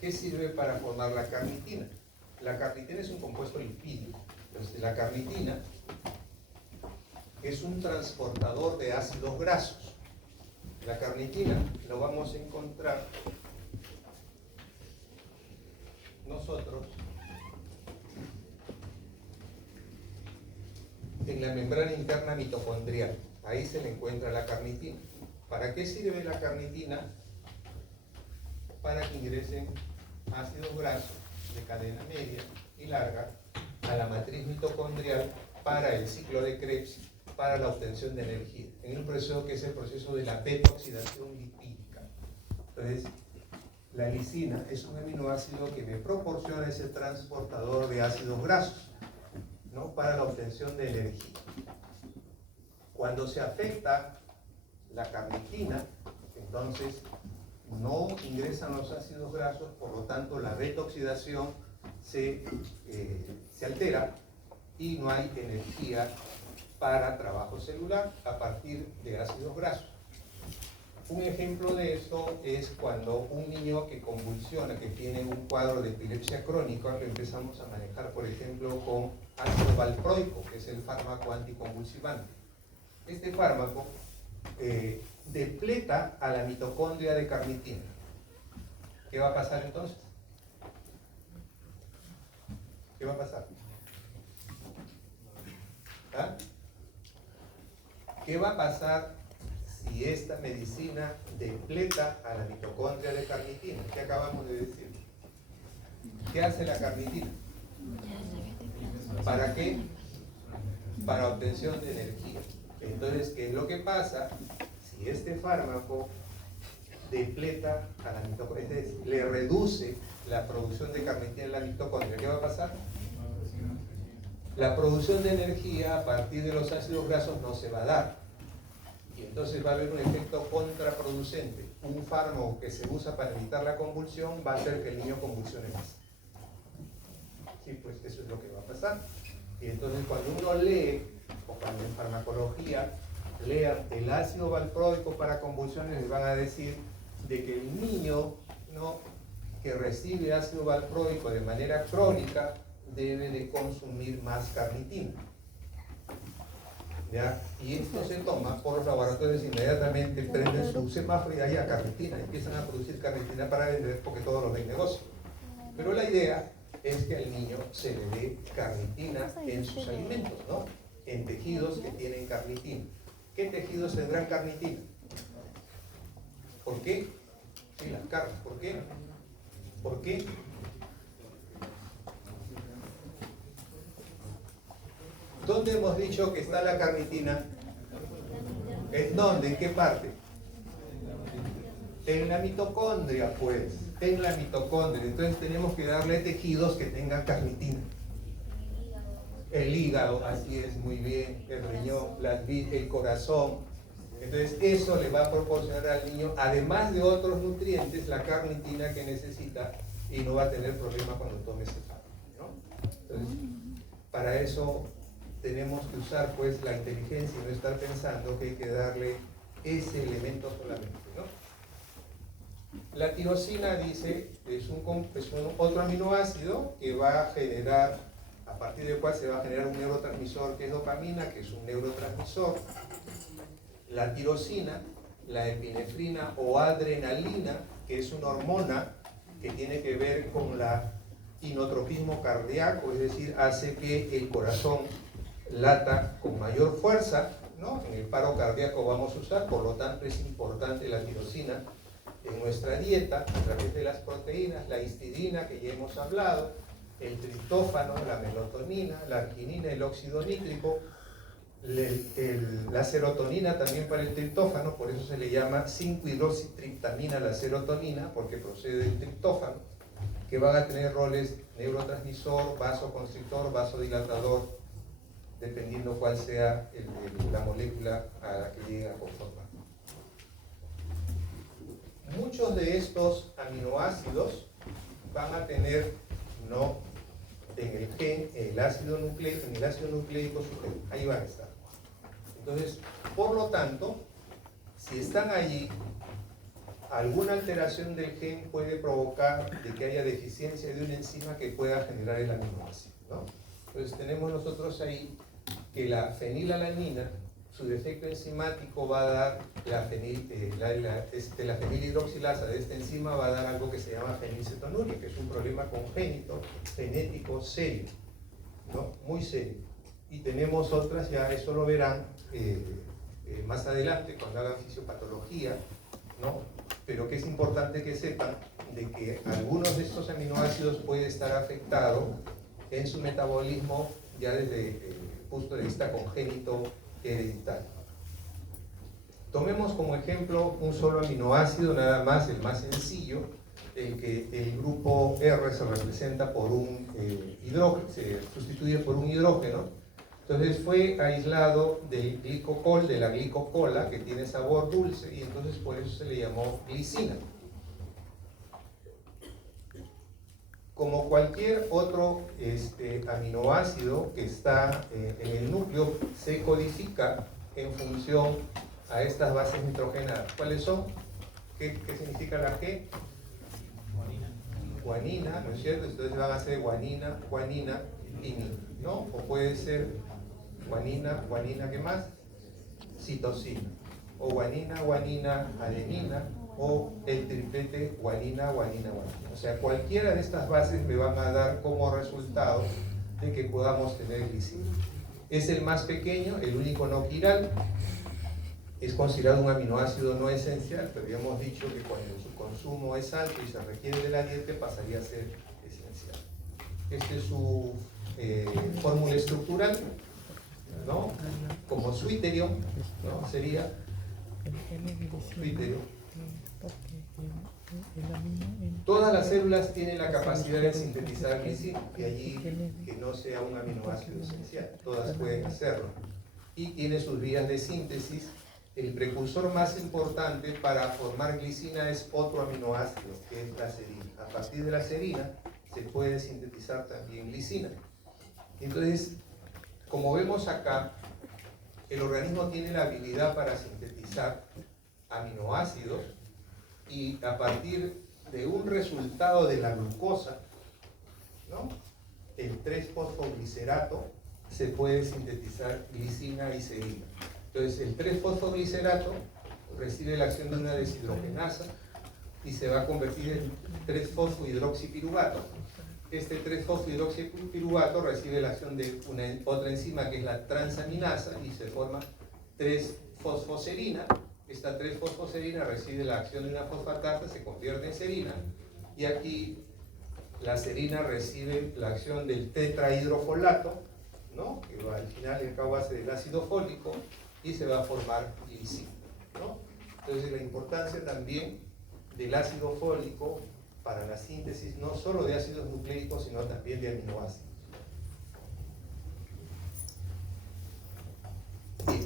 que sirve para formar la carnitina. La carnitina es un compuesto lipídico. Entonces, la carnitina es un transportador de ácidos grasos. La carnitina lo vamos a encontrar nosotros en la membrana interna mitocondrial. Ahí se le encuentra la carnitina. ¿Para qué sirve la carnitina? Para que ingresen ácidos grasos de cadena media y larga a la matriz mitocondrial para el ciclo de Krebs, para la obtención de energía, en un proceso que es el proceso de la beta-oxidación lipídica. Entonces, la lisina es un aminoácido que me proporciona ese transportador de ácidos grasos, ¿no?, para la obtención de energía. Cuando se afecta la carnitina, entonces no ingresan los ácidos grasos, por lo tanto la beta-oxidación se altera y no hay energía para trabajo celular a partir de ácidos grasos. Un ejemplo de esto es cuando un niño que convulsiona, que tiene un cuadro de epilepsia crónica, lo empezamos a manejar, por ejemplo, con ácido valproico, que es el fármaco anticonvulsivante. Este fármaco depleta a la mitocondria de carnitina. ¿Qué va a pasar entonces? ¿Qué va a pasar? ¿Ah? ¿Qué va a pasar si esta medicina depleta a la mitocondria de carnitina? ¿Qué acabamos de decir? ¿Qué hace la carnitina? ¿Para qué? Para obtención de energía. Entonces, ¿qué es lo que pasa si este fármaco depleta a la mitocondria, es decir, le reduce la producción de carnitina en la mitocondria? ¿Qué va a pasar? La producción de energía a partir de los ácidos grasos no se va a dar. Y entonces va a haber un efecto contraproducente. Un fármaco que se usa para evitar la convulsión va a hacer que el niño convulsione más. Sí, pues eso es lo que va a pasar. Y entonces cuando uno lee, o cuando en farmacología lean el ácido valproico para convulsiones, les van a decir de que el niño, ¿no?, que recibe ácido valproico de manera crónica debe de consumir más carnitina. ¿Ya? Y esto se toma por los laboratorios, inmediatamente prenden su semáforo y ahí a carnitina, empiezan a producir carnitina para vender porque todos los ven negocio. Pero la idea es que al niño se le dé carnitina en sus alimentos, ¿no?, en tejidos que tienen carnitina. ¿Qué tejidos tendrán carnitina? ¿Por qué? Sí, las carnes. ¿Por qué? ¿Por qué? ¿Dónde hemos dicho que está la carnitina? ¿En dónde? ¿En qué parte? En la mitocondria, pues. En la mitocondria. Entonces tenemos que darle tejidos que tengan carnitina. El hígado, así es, muy bien. El riñón, el corazón. Entonces eso le va a proporcionar al niño, además de otros nutrientes, la carnitina que necesita y no va a tener problemas cuando tome ese fármaco, ¿no? Entonces, para eso tenemos que usar pues la inteligencia y no estar pensando que hay que darle ese elemento solamente, ¿no? La tirosina, dice, es otro aminoácido que va a generar, a partir del cual se va a generar un neurotransmisor que es dopamina, que es un neurotransmisor. La tirosina, la epinefrina o adrenalina, que es una hormona que tiene que ver con la inotropismo cardíaco, es decir, hace que el corazón lata con mayor fuerza, ¿no? En el paro cardíaco vamos a usar, por lo tanto es importante la tirosina en nuestra dieta a través de las proteínas, la histidina que ya hemos hablado, el triptófano, la melatonina, la arginina, el óxido nítrico, la serotonina también para el triptófano, por eso se le llama 5-hidroxitriptamina la serotonina, porque procede del triptófano, que van a tener roles neurotransmisor, vasoconstrictor, vasodilatador, dependiendo cuál sea la molécula a la que llega a conformar. Muchos de estos aminoácidos van a tener, ¿no?, en el gen, en el ácido nucleico sujeto, ahí van a estar. Entonces, por lo tanto, si están allí, alguna alteración del gen puede provocar de que haya deficiencia de una enzima que pueda generar el aminoácido, ¿no? Entonces tenemos nosotros ahí que la fenilalanina su defecto enzimático va a dar la fenilhidroxilasa de esta enzima va a dar algo que se llama fenilcetonuria, que es un problema congénito, genético serio, ¿no? Muy serio. Y tenemos otras, ya eso lo verán más adelante cuando hagan fisiopatología, ¿no? Pero que es importante que sepan de que algunos de estos aminoácidos pueden estar afectados en su metabolismo ya desde el punto de vista congénito hereditario. Tomemos como ejemplo un solo aminoácido, nada más, el más sencillo, el que el grupo R se representa por un hidrógeno, se sustituye por un hidrógeno. Entonces fue aislado del glicocol, de la glicocola, que tiene sabor dulce, y entonces por eso se le llamó glicina. Como cualquier otro aminoácido que está en el núcleo, se codifica en función a estas bases nitrogenadas. ¿Cuáles son? ¿Qué significa la G? Guanina, ¿no es cierto? Entonces van a ser guanina, guanina y nina, ¿no? O puede ser guanina, guanina, ¿qué más? Citosina. O guanina, guanina, adenina, o el triplete guanina, guanina, guanina. O sea, cualquiera de estas bases me van a dar como resultado de que podamos tener glicina. Es el más pequeño, el único no quiral. Es considerado un aminoácido no esencial, pero ya hemos dicho que cuando su consumo es alto y se requiere de la dieta, pasaría a ser esencial. Esta es su fórmula estructural, ¿no? Como Switterium, ¿no? Sería Switterium. Todas las células tienen la capacidad de sintetizar glicina, de allí que no sea un aminoácido esencial. Todas pueden hacerlo. Y tiene sus vías de síntesis. El precursor más importante para formar glicina es otro aminoácido, que es la serina. A partir de la serina se puede sintetizar también glicina. Entonces, como vemos acá, el organismo tiene la habilidad para sintetizar aminoácidos y a partir de un resultado de la glucosa, ¿no? El 3-fosfoglicerato, se puede sintetizar glicina y serina. Entonces el 3-fosfoglicerato recibe la acción de una deshidrogenasa y se va a convertir en 3-fosfohidroxipiruvato. Este 3-fosfohidroxipiruvato recibe la acción de otra enzima que es la transaminasa y se forma 3-fosfoserina. Esta 3-fosfoserina recibe la acción de una fosfatasa, se convierte en serina, y aquí la serina recibe la acción del tetrahidrofolato, ¿no? Que va al final el cabo base del ácido fólico y se va a formar glicina, ¿no? Entonces la importancia también del ácido fólico para la síntesis no solo de ácidos nucleicos sino también de aminoácidos. Bien.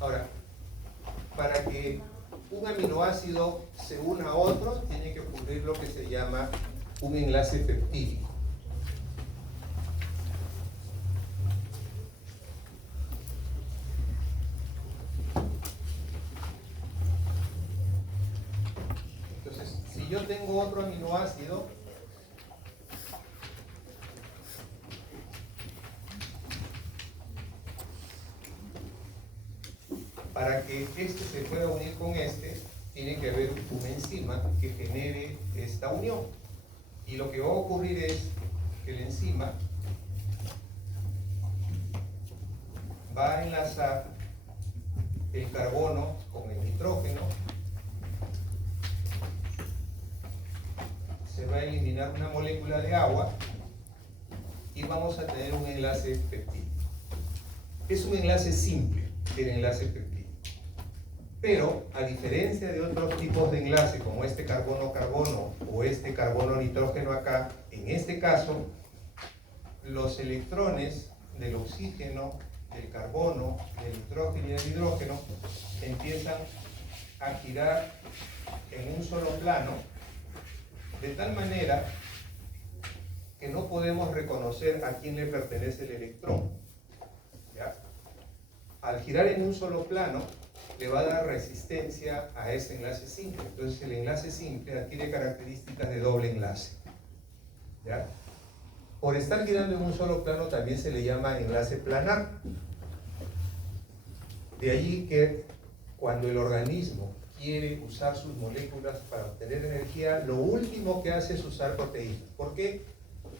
Ahora, para que un aminoácido se una a otro tiene que ocurrir lo que se llama un enlace peptídico. Si yo tengo otro aminoácido, para que este se pueda unir con este, tiene que haber una enzima que genere esta unión. Y lo que va a ocurrir es que la enzima va a enlazar el carbono con el nitrógeno. Se va a eliminar una molécula de agua y vamos a tener un enlace peptídico. Es un enlace simple, el enlace peptídico. Pero, a diferencia de otros tipos de enlace, como este carbono-carbono o este carbono-nitrógeno acá, en este caso, los electrones del oxígeno, del carbono, del nitrógeno y del hidrógeno empiezan a girar en un solo plano, de tal manera que no podemos reconocer a quién le pertenece el electrón. ¿Ya? Al girar en un solo plano, le va a dar resistencia a ese enlace simple. Entonces el enlace simple adquiere características de doble enlace. ¿Ya? Por estar girando en un solo plano también se le llama enlace planar. De allí que cuando el organismo quiere usar sus moléculas para obtener energía, lo último que hace es usar proteínas. ¿Por qué?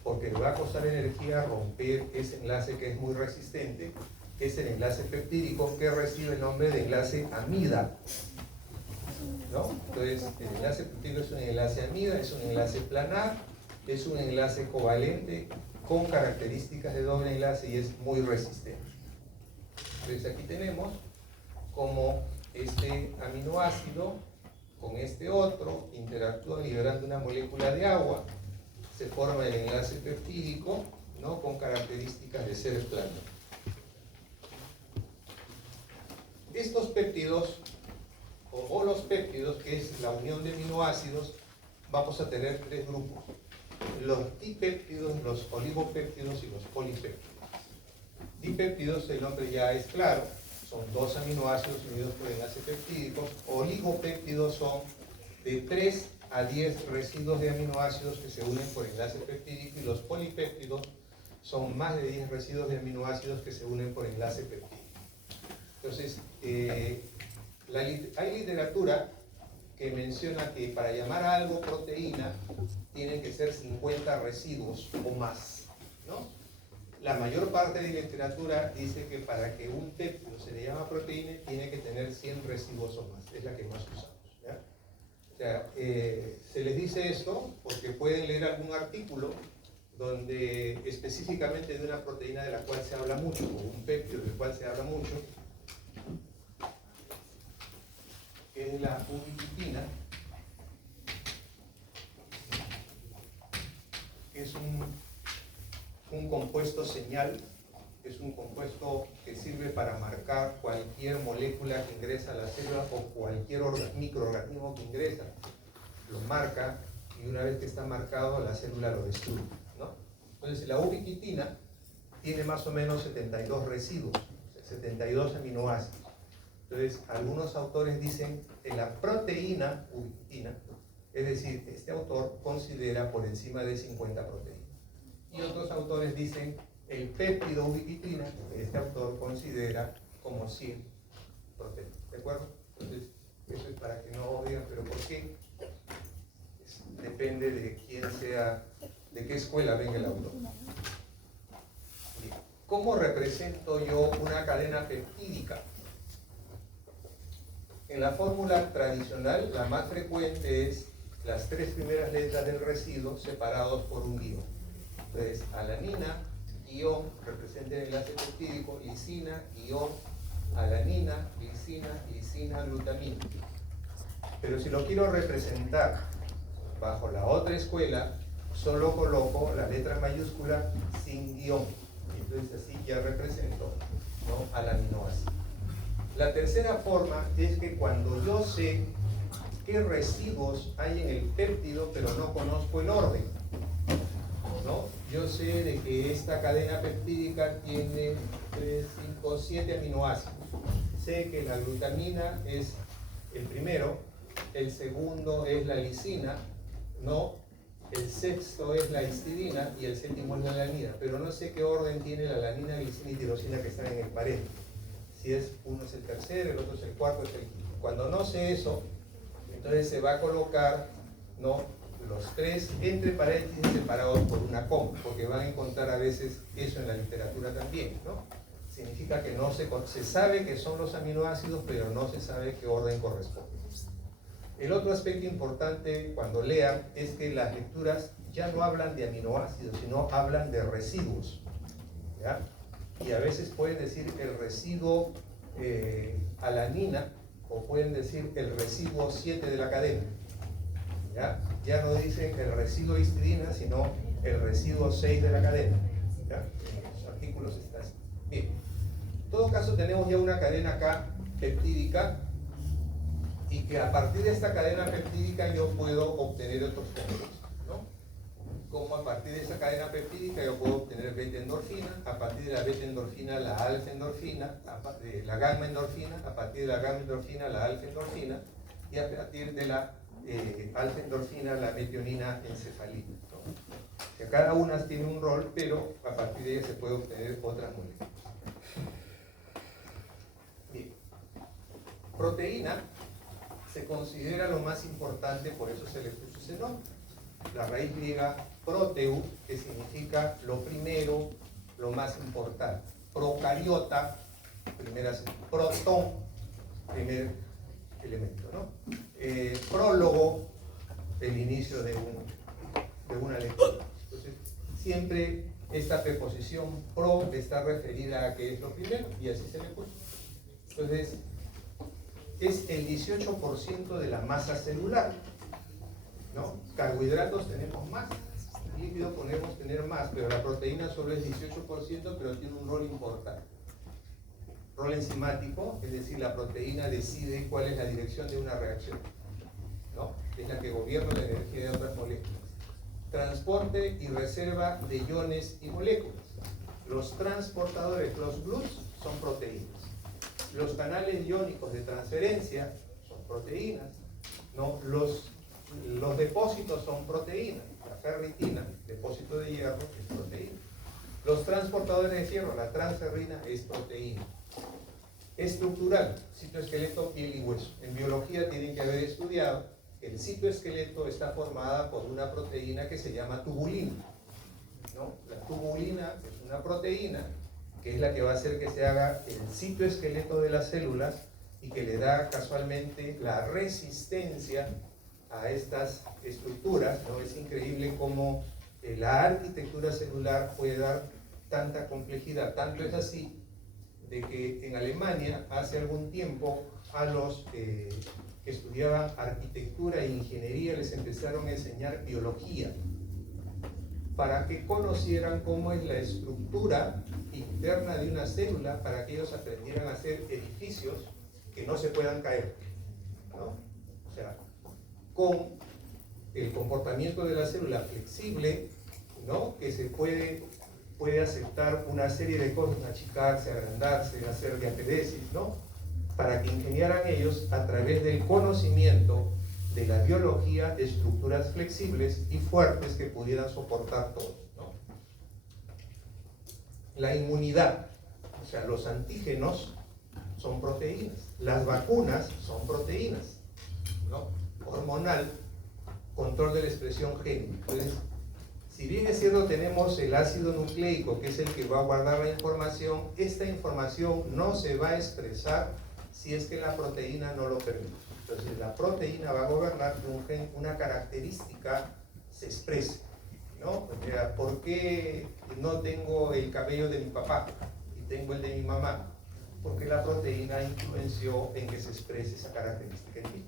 Porque le va a costar energía romper ese enlace que es muy resistente, que es el enlace peptídico que recibe el nombre de enlace amida, ¿no? Entonces, el enlace peptídico es un enlace amida, es un enlace planar, es un enlace covalente con características de doble enlace y es muy resistente. Entonces, aquí tenemos como este aminoácido con este otro interactúan liberando una molécula de agua, se forma el enlace peptídico, ¿no? Con características de ser plano. Estos péptidos, o los péptidos, que es la unión de aminoácidos, vamos a tener tres grupos: los dipéptidos, los oligopéptidos y los polipéptidos. Dipéptidos, el nombre ya es claro, son dos aminoácidos unidos por enlace peptídico. Oligopéptidos son de 3 a 10 residuos de aminoácidos que se unen por enlace peptídico, y los polipéptidos son más de 10 residuos de aminoácidos que se unen por enlace peptídico. Entonces, hay literatura que menciona que para llamar a algo proteína tienen que ser 50 residuos o más, ¿no? La mayor parte de la literatura dice que para que un péptido se le llama proteína tiene que tener 100 residuos o más, es la que más usamos, ¿ya? O sea, se les dice esto porque pueden leer algún artículo donde específicamente de una proteína de la cual se habla mucho, o un péptido del cual se habla mucho, que es la ubiquitina, que es un compuesto señal, es un compuesto que sirve para marcar cualquier molécula que ingresa a la célula o cualquier microorganismo que ingresa. Lo marca y una vez que está marcado la célula lo destruye, ¿no? Entonces la ubiquitina tiene más o menos 72 residuos, 72 aminoácidos. Entonces algunos autores dicen que la proteína ubiquitina, es decir, este autor considera por encima de 50 proteínas. Y otros autores dicen el péptido ubiquitina, este autor considera como 100 proteínas, ¿de acuerdo? Entonces, eso es para que no digan, pero ¿por qué? Depende de quién sea, de qué escuela venga el autor. Bien. ¿Cómo represento yo una cadena peptídica? En la fórmula tradicional, la más frecuente es las 3 primeras letras del residuo separados por un guión. Entonces, alanina, guión, representa el enlace peptídico, lisina, guión, alanina, glicina, lisina, glutamina. Pero si lo quiero representar bajo la otra escuela, solo coloco la letra mayúscula sin guión. Entonces así ya represento, ¿no?, al aminoácido. La tercera forma es que cuando yo sé qué residuos hay en el péptido, pero no conozco el orden, ¿no? Yo sé de que esta cadena peptídica tiene 3, 5, 7 aminoácidos. Sé que la glutamina es el primero, el segundo es la lisina, ¿no? El sexto es la histidina y el séptimo es la alanina, pero no sé qué orden tiene la alanina, glicina y tirosina que están en el paréntesis. Si es uno es el tercero, el otro es el cuarto, es el quinto. Cuando no sé eso, entonces se va a colocar, ¿no?, los 3 entre paréntesis separados por una coma, porque van a encontrar a veces eso en la literatura también, ¿no? Significa que no se sabe que son los aminoácidos, pero no se sabe qué orden corresponde. El otro aspecto importante cuando lean es que las lecturas ya no hablan de aminoácidos, sino hablan de residuos, ¿ya? Y a veces pueden decir el residuo alanina, o pueden decir el residuo 7 de la cadena, ¿ya? Ya no dicen el residuo histidina, sino el residuo 6 de la cadena, ¿ya? En los artículos está así. Bien. En todo caso tenemos ya una cadena acá peptídica, y que a partir de esta cadena peptídica yo puedo obtener otros compuestos, ¿no? Como a partir de esta cadena peptídica yo puedo obtener beta-endorfina, a partir de la beta-endorfina la alfa-endorfina, la gamma-endorfina, a partir de la gamma-endorfina la alfa-endorfina, y a partir de la alfa-endorfina la metionina encefalina, ¿no? Que cada una tiene un rol, pero a partir de ella se puede obtener otras moléculas. Bien. Proteína se considera lo más importante, por eso se le puso ese nombre. La raíz griega proteu, que significa lo primero, lo más importante. Procariota, protón, primer elemento, ¿no? Prólogo, el inicio de una lectura. Entonces, siempre esta preposición pro está referida a que es lo primero, y así se le puso. Entonces, es el 18% de la masa celular, ¿no? Carbohidratos tenemos más, líquido podemos tener más, pero la proteína solo es 18%, pero tiene un rol importante. Rol enzimático, es decir, la proteína decide cuál es la dirección de una reacción, ¿no? Es la que gobierna la energía de otras moléculas. Transporte y reserva de iones y moléculas. Los transportadores, los gluts, son proteínas. Los canales iónicos de transferencia son proteínas, ¿no? Los depósitos son proteínas. La ferritina, depósito de hierro, es proteína. Los transportadores de hierro, la transferrina, es proteína. Estructural, citoesqueleto, piel y hueso. En biología tienen que haber estudiado que el citoesqueleto está formada por una proteína que se llama tubulina, ¿no? La tubulina es una proteína que es la que va a hacer que se haga el citoesqueleto de las células y que le da casualmente la resistencia a estas estructuras, ¿no? Es increíble cómo la arquitectura celular puede dar tanta complejidad. Tanto es así de que en Alemania hace algún tiempo a los que estudiaban arquitectura e ingeniería les empezaron a enseñar biología para que conocieran cómo es la estructura interna de una célula, para que ellos aprendieran a hacer edificios que no se puedan caer, ¿no? O sea, con el comportamiento de la célula flexible, ¿no? Que se puede aceptar una serie de cosas, achicarse, agrandarse, hacer diapedesis, ¿no? Para que ingeniaran ellos, a través del conocimiento de la biología, estructuras flexibles y fuertes que pudieran soportar todo, ¿no? La inmunidad, o sea, los antígenos son proteínas, las vacunas son proteínas, ¿no? Hormonal, control de la expresión génica. Entonces, si bien es cierto tenemos el ácido nucleico, que es el que va a guardar la información, esta información no se va a expresar si es que la proteína no lo permite. Entonces la proteína va a gobernar que un gen, una característica se exprese, ¿no? O sea, ¿por qué no tengo el cabello de mi papá y tengo el de mi mamá? Porque la proteína influenció en que se exprese esa característica en mí,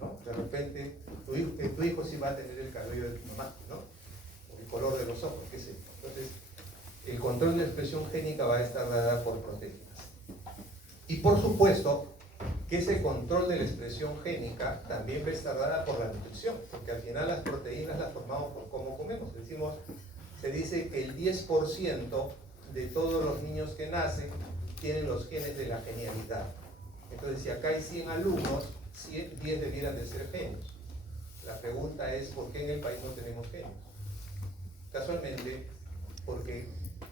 ¿no? De repente tu hijo sí va a tener el cabello de tu mamá, ¿no? O el color de los ojos, qué sé yo. Entonces el control de la expresión génica va a estar dada por proteínas. Y por supuesto que ese control de la expresión génica también va a estar dada por la nutrición, porque al final las proteínas las formamos por cómo comemos. Se dice que el 10% de todos los niños que nacen tienen los genes de la genialidad. Entonces, si acá hay 100 alumnos, 10 debieran de ser genios. La pregunta es, ¿por qué en el país no tenemos genios? Casualmente, porque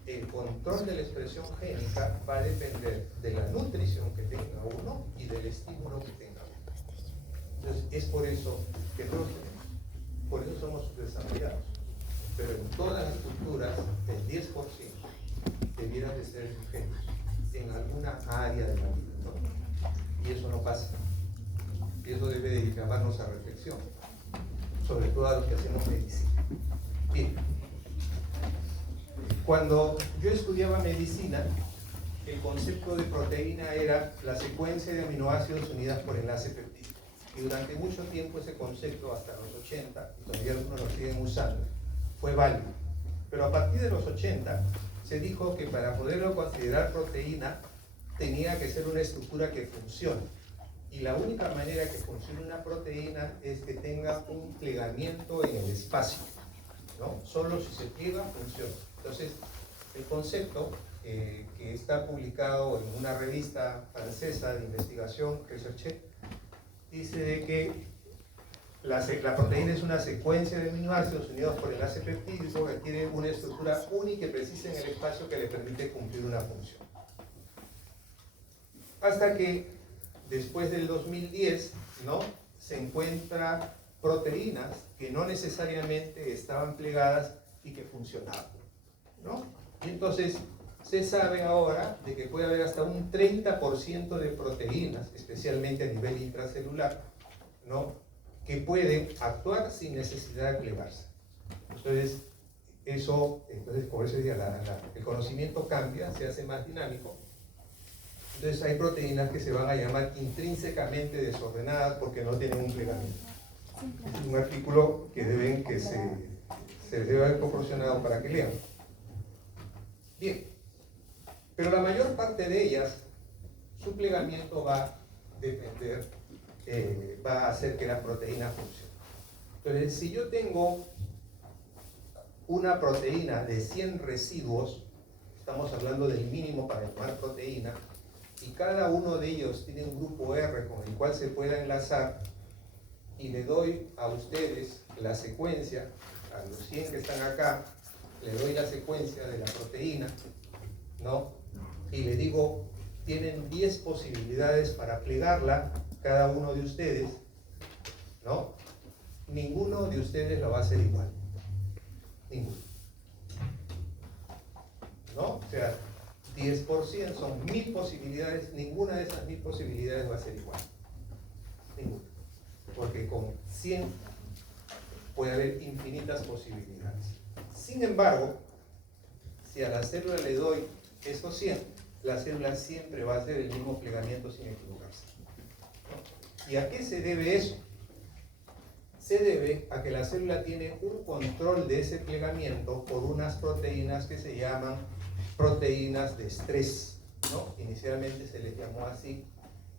el control de la expresión génica va a depender de la nutrición que tenga uno y del estímulo que tenga uno. Entonces, es por eso que todos tenemos, por eso somos desarrollados. Pero en todas las culturas, el 10% debiera de ser genios en alguna área de la vida, ¿no? Y eso no pasa. Y eso debe de llamarnos a reflexión, sobre todo a los que hacemos medicina. Bien. Cuando yo estudiaba medicina, el concepto de proteína era la secuencia de aminoácidos unidas por enlace peptídico. Y durante mucho tiempo ese concepto, hasta los 80, y todavía algunos lo siguen usando, fue válido. Pero a partir de los 80 se dijo que para poderlo considerar proteína tenía que ser una estructura que funcione. Y la única manera que funcione una proteína es que tenga un plegamiento en el espacio, ¿no? Solo si se pliega, funciona. Entonces, el concepto que está publicado en una revista francesa de investigación, Recherche, dice de que la proteína es una secuencia de aminoácidos unidos por enlace peptídico que tiene una estructura única y precisa en el espacio que le permite cumplir una función. Hasta que después del 2010, ¿no?, se encuentran proteínas que no necesariamente estaban plegadas y que funcionaban, ¿no? Y entonces se sabe ahora de que puede haber hasta un 30% de proteínas, especialmente a nivel intracelular, ¿no?, que pueden actuar sin necesidad de plegarse. Entonces, por eso decía, el conocimiento cambia, se hace más dinámico. Entonces hay proteínas que se van a llamar intrínsecamente desordenadas porque no tienen un plegamiento. Es un artículo que se les debe haber proporcionado para que lean. Bien, pero la mayor parte de ellas, su plegamiento va a depender, va a hacer que la proteína funcione. Entonces, si yo tengo una proteína de 100 residuos, estamos hablando del mínimo para llamar proteína, y cada uno de ellos tiene un grupo R con el cual se pueda enlazar, y le doy a ustedes la secuencia, a los 100 que están acá, le doy la secuencia de la proteína, ¿no?, y le digo, tienen 10 posibilidades para plegarla, cada uno de ustedes, ¿no? Ninguno de ustedes lo va a hacer igual. Ninguno. ¿No? O sea, 10% son 1000 posibilidades, ninguna de esas 1000 posibilidades va a ser igual. Ninguna. Porque con 100 puede haber infinitas posibilidades. Sin embargo, si a la célula le doy esos 100, la célula siempre va a hacer el mismo plegamiento sin equivocarse, ¿no? ¿Y a qué se debe eso? Se debe a que la célula tiene un control de ese plegamiento por unas proteínas que se llaman proteínas de estrés, ¿no? Inicialmente se les llamó así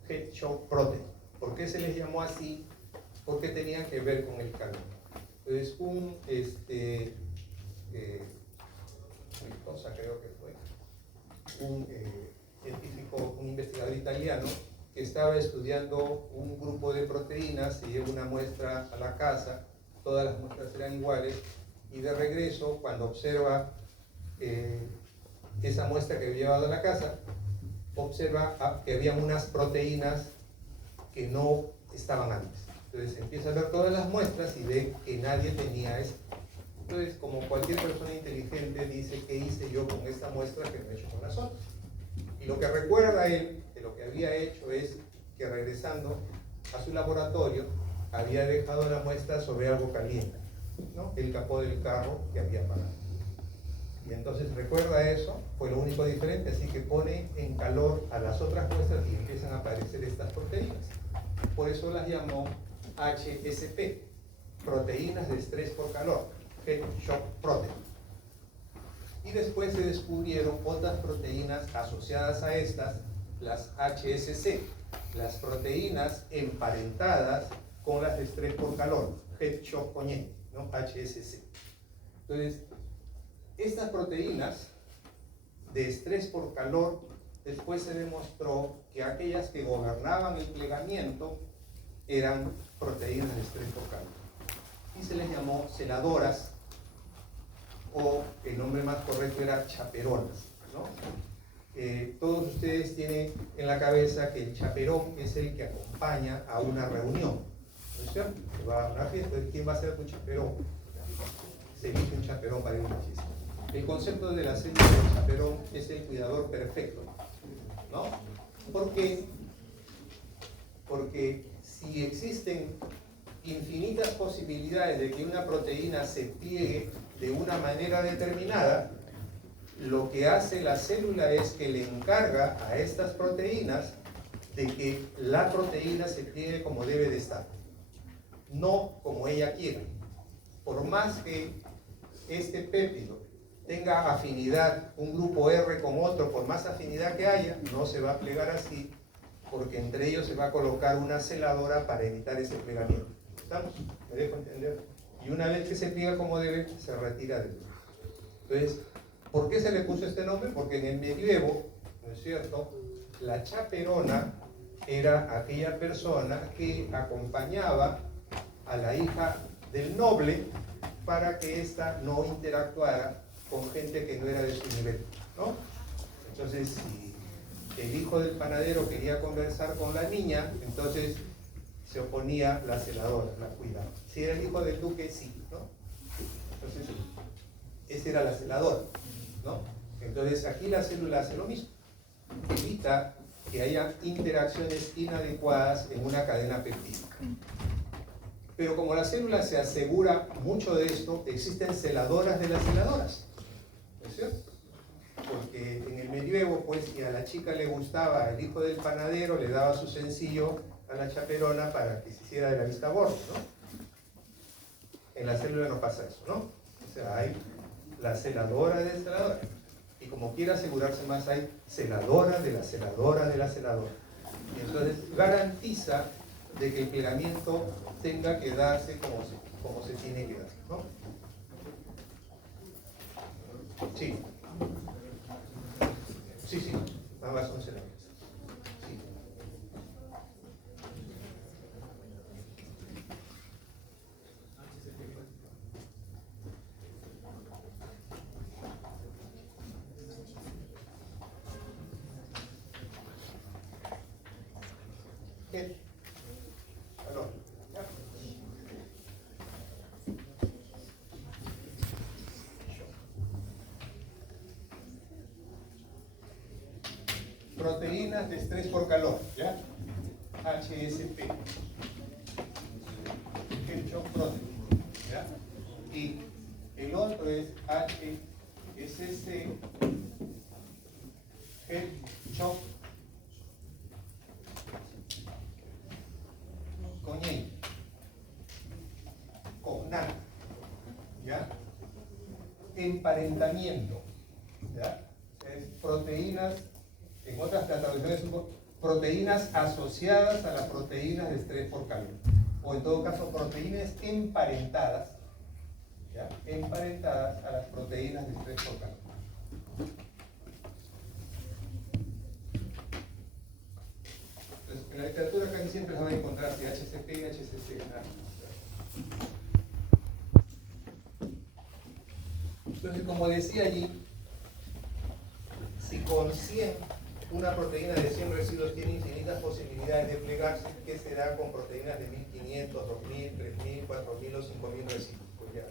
head shock protein. ¿Por qué se les llamó así? Porque tenían que ver con el calor. Entonces, un científico, un investigador italiano que estaba estudiando un grupo de proteínas, se lleva una muestra a la casa, todas las muestras eran iguales, y de regreso, cuando observa esa muestra que había llevado a la casa, observa que había unas proteínas que no estaban antes. Entonces empieza a ver todas las muestras y ve que nadie tenía eso. Entonces, como cualquier persona inteligente, dice, ¿qué hice yo con esta muestra que no he hecho con las otras? Y lo que recuerda él de lo que había hecho es que regresando a su laboratorio había dejado la muestra sobre algo caliente, ¿no?, el capó del carro que había parado. Y entonces recuerda eso, fue lo único diferente, así que pone en calor a las otras muestras y empiezan a aparecer estas proteínas. Por eso las llamó HSP, proteínas de estrés por calor, Head Shock Protein. Y después se descubrieron otras proteínas asociadas a estas, las HSC, las proteínas emparentadas con las de estrés por calor, Head Shock Cognate, ¿no?, HSC. Entonces, estas proteínas de estrés por calor, después se demostró que aquellas que gobernaban el plegamiento eran proteínas de estrés por calor. Y se les llamó celadoras, o el nombre más correcto era chaperonas, ¿no? Todos ustedes tienen en la cabeza que el chaperón es el que acompaña a una reunión, ¿no es cierto? Se va a una fiesta, ¿quién va a ser tu chaperón? Se elige un chaperón para ir a una fiesta. El concepto de la célula del chaperón es el cuidador perfecto, ¿no? ¿Por qué? Porque si existen infinitas posibilidades de que una proteína se pliegue de una manera determinada, lo que hace la célula es que le encarga a estas proteínas de que la proteína se pliegue como debe de estar, no como ella quiere. Por más que este péptido tenga afinidad, un grupo R con otro, por más afinidad que haya, no se va a plegar así, porque entre ellos se va a colocar una celadora para evitar ese plegamiento. ¿Estamos? ¿Me dejo entender? Y una vez que se pliega como debe, se retira del grupo. Entonces, ¿por qué se le puso este nombre? Porque en el medievo, ¿no es cierto?, la chaperona era aquella persona que acompañaba a la hija del noble para que ésta no interactuara con gente que no era de su nivel, ¿no? Entonces, el hijo del panadero quería conversar con la niña, entonces se oponía la celadora, la cuidaba. Si era el hijo del duque, sí, ¿no? Entonces, esa era la celadora, ¿no? Entonces, aquí la célula hace lo mismo. Evita que haya interacciones inadecuadas en una cadena peptídica. Pero como la célula se asegura mucho de esto, existen celadoras de las celadoras, ¿no es cierto? Porque en el medievo, pues, si a la chica le gustaba el hijo del panadero, le daba su sencillo a la chaperona para que se hiciera de la vista gorda, ¿no? En la célula no pasa eso, ¿no? O sea, hay la celadora de celadora. Y como quiera asegurarse más, hay celadora de la celadora de la celadora. Y entonces garantiza de que el plegamiento tenga que darse como se tiene que dar, ¿no? Sí. Sí, sí, ambas son celadores. Sí. ¿Qué? Perdón. Proteínas de estrés por calor, ¿ya? HSP. Head Shock Protein, ¿ya? Y el otro es HSC, Head Shock Cognan, ¿ya? Emparentamiento, ¿ya? Es proteínas, en otras traducciones, proteínas asociadas a las proteínas de estrés por calor, o en todo caso proteínas emparentadas, ¿ya? Emparentadas a las proteínas de estrés por calor. Entonces, en la literatura casi siempre se van a encontrar si HCP y HCC, ¿no? Entonces, como decía allí, si con 100, una proteína de 100 residuos tiene infinitas posibilidades de plegarse, ¿qué será con proteínas de 1500, 2000, 3000, 4000 o 5000 residuos? Pues ya,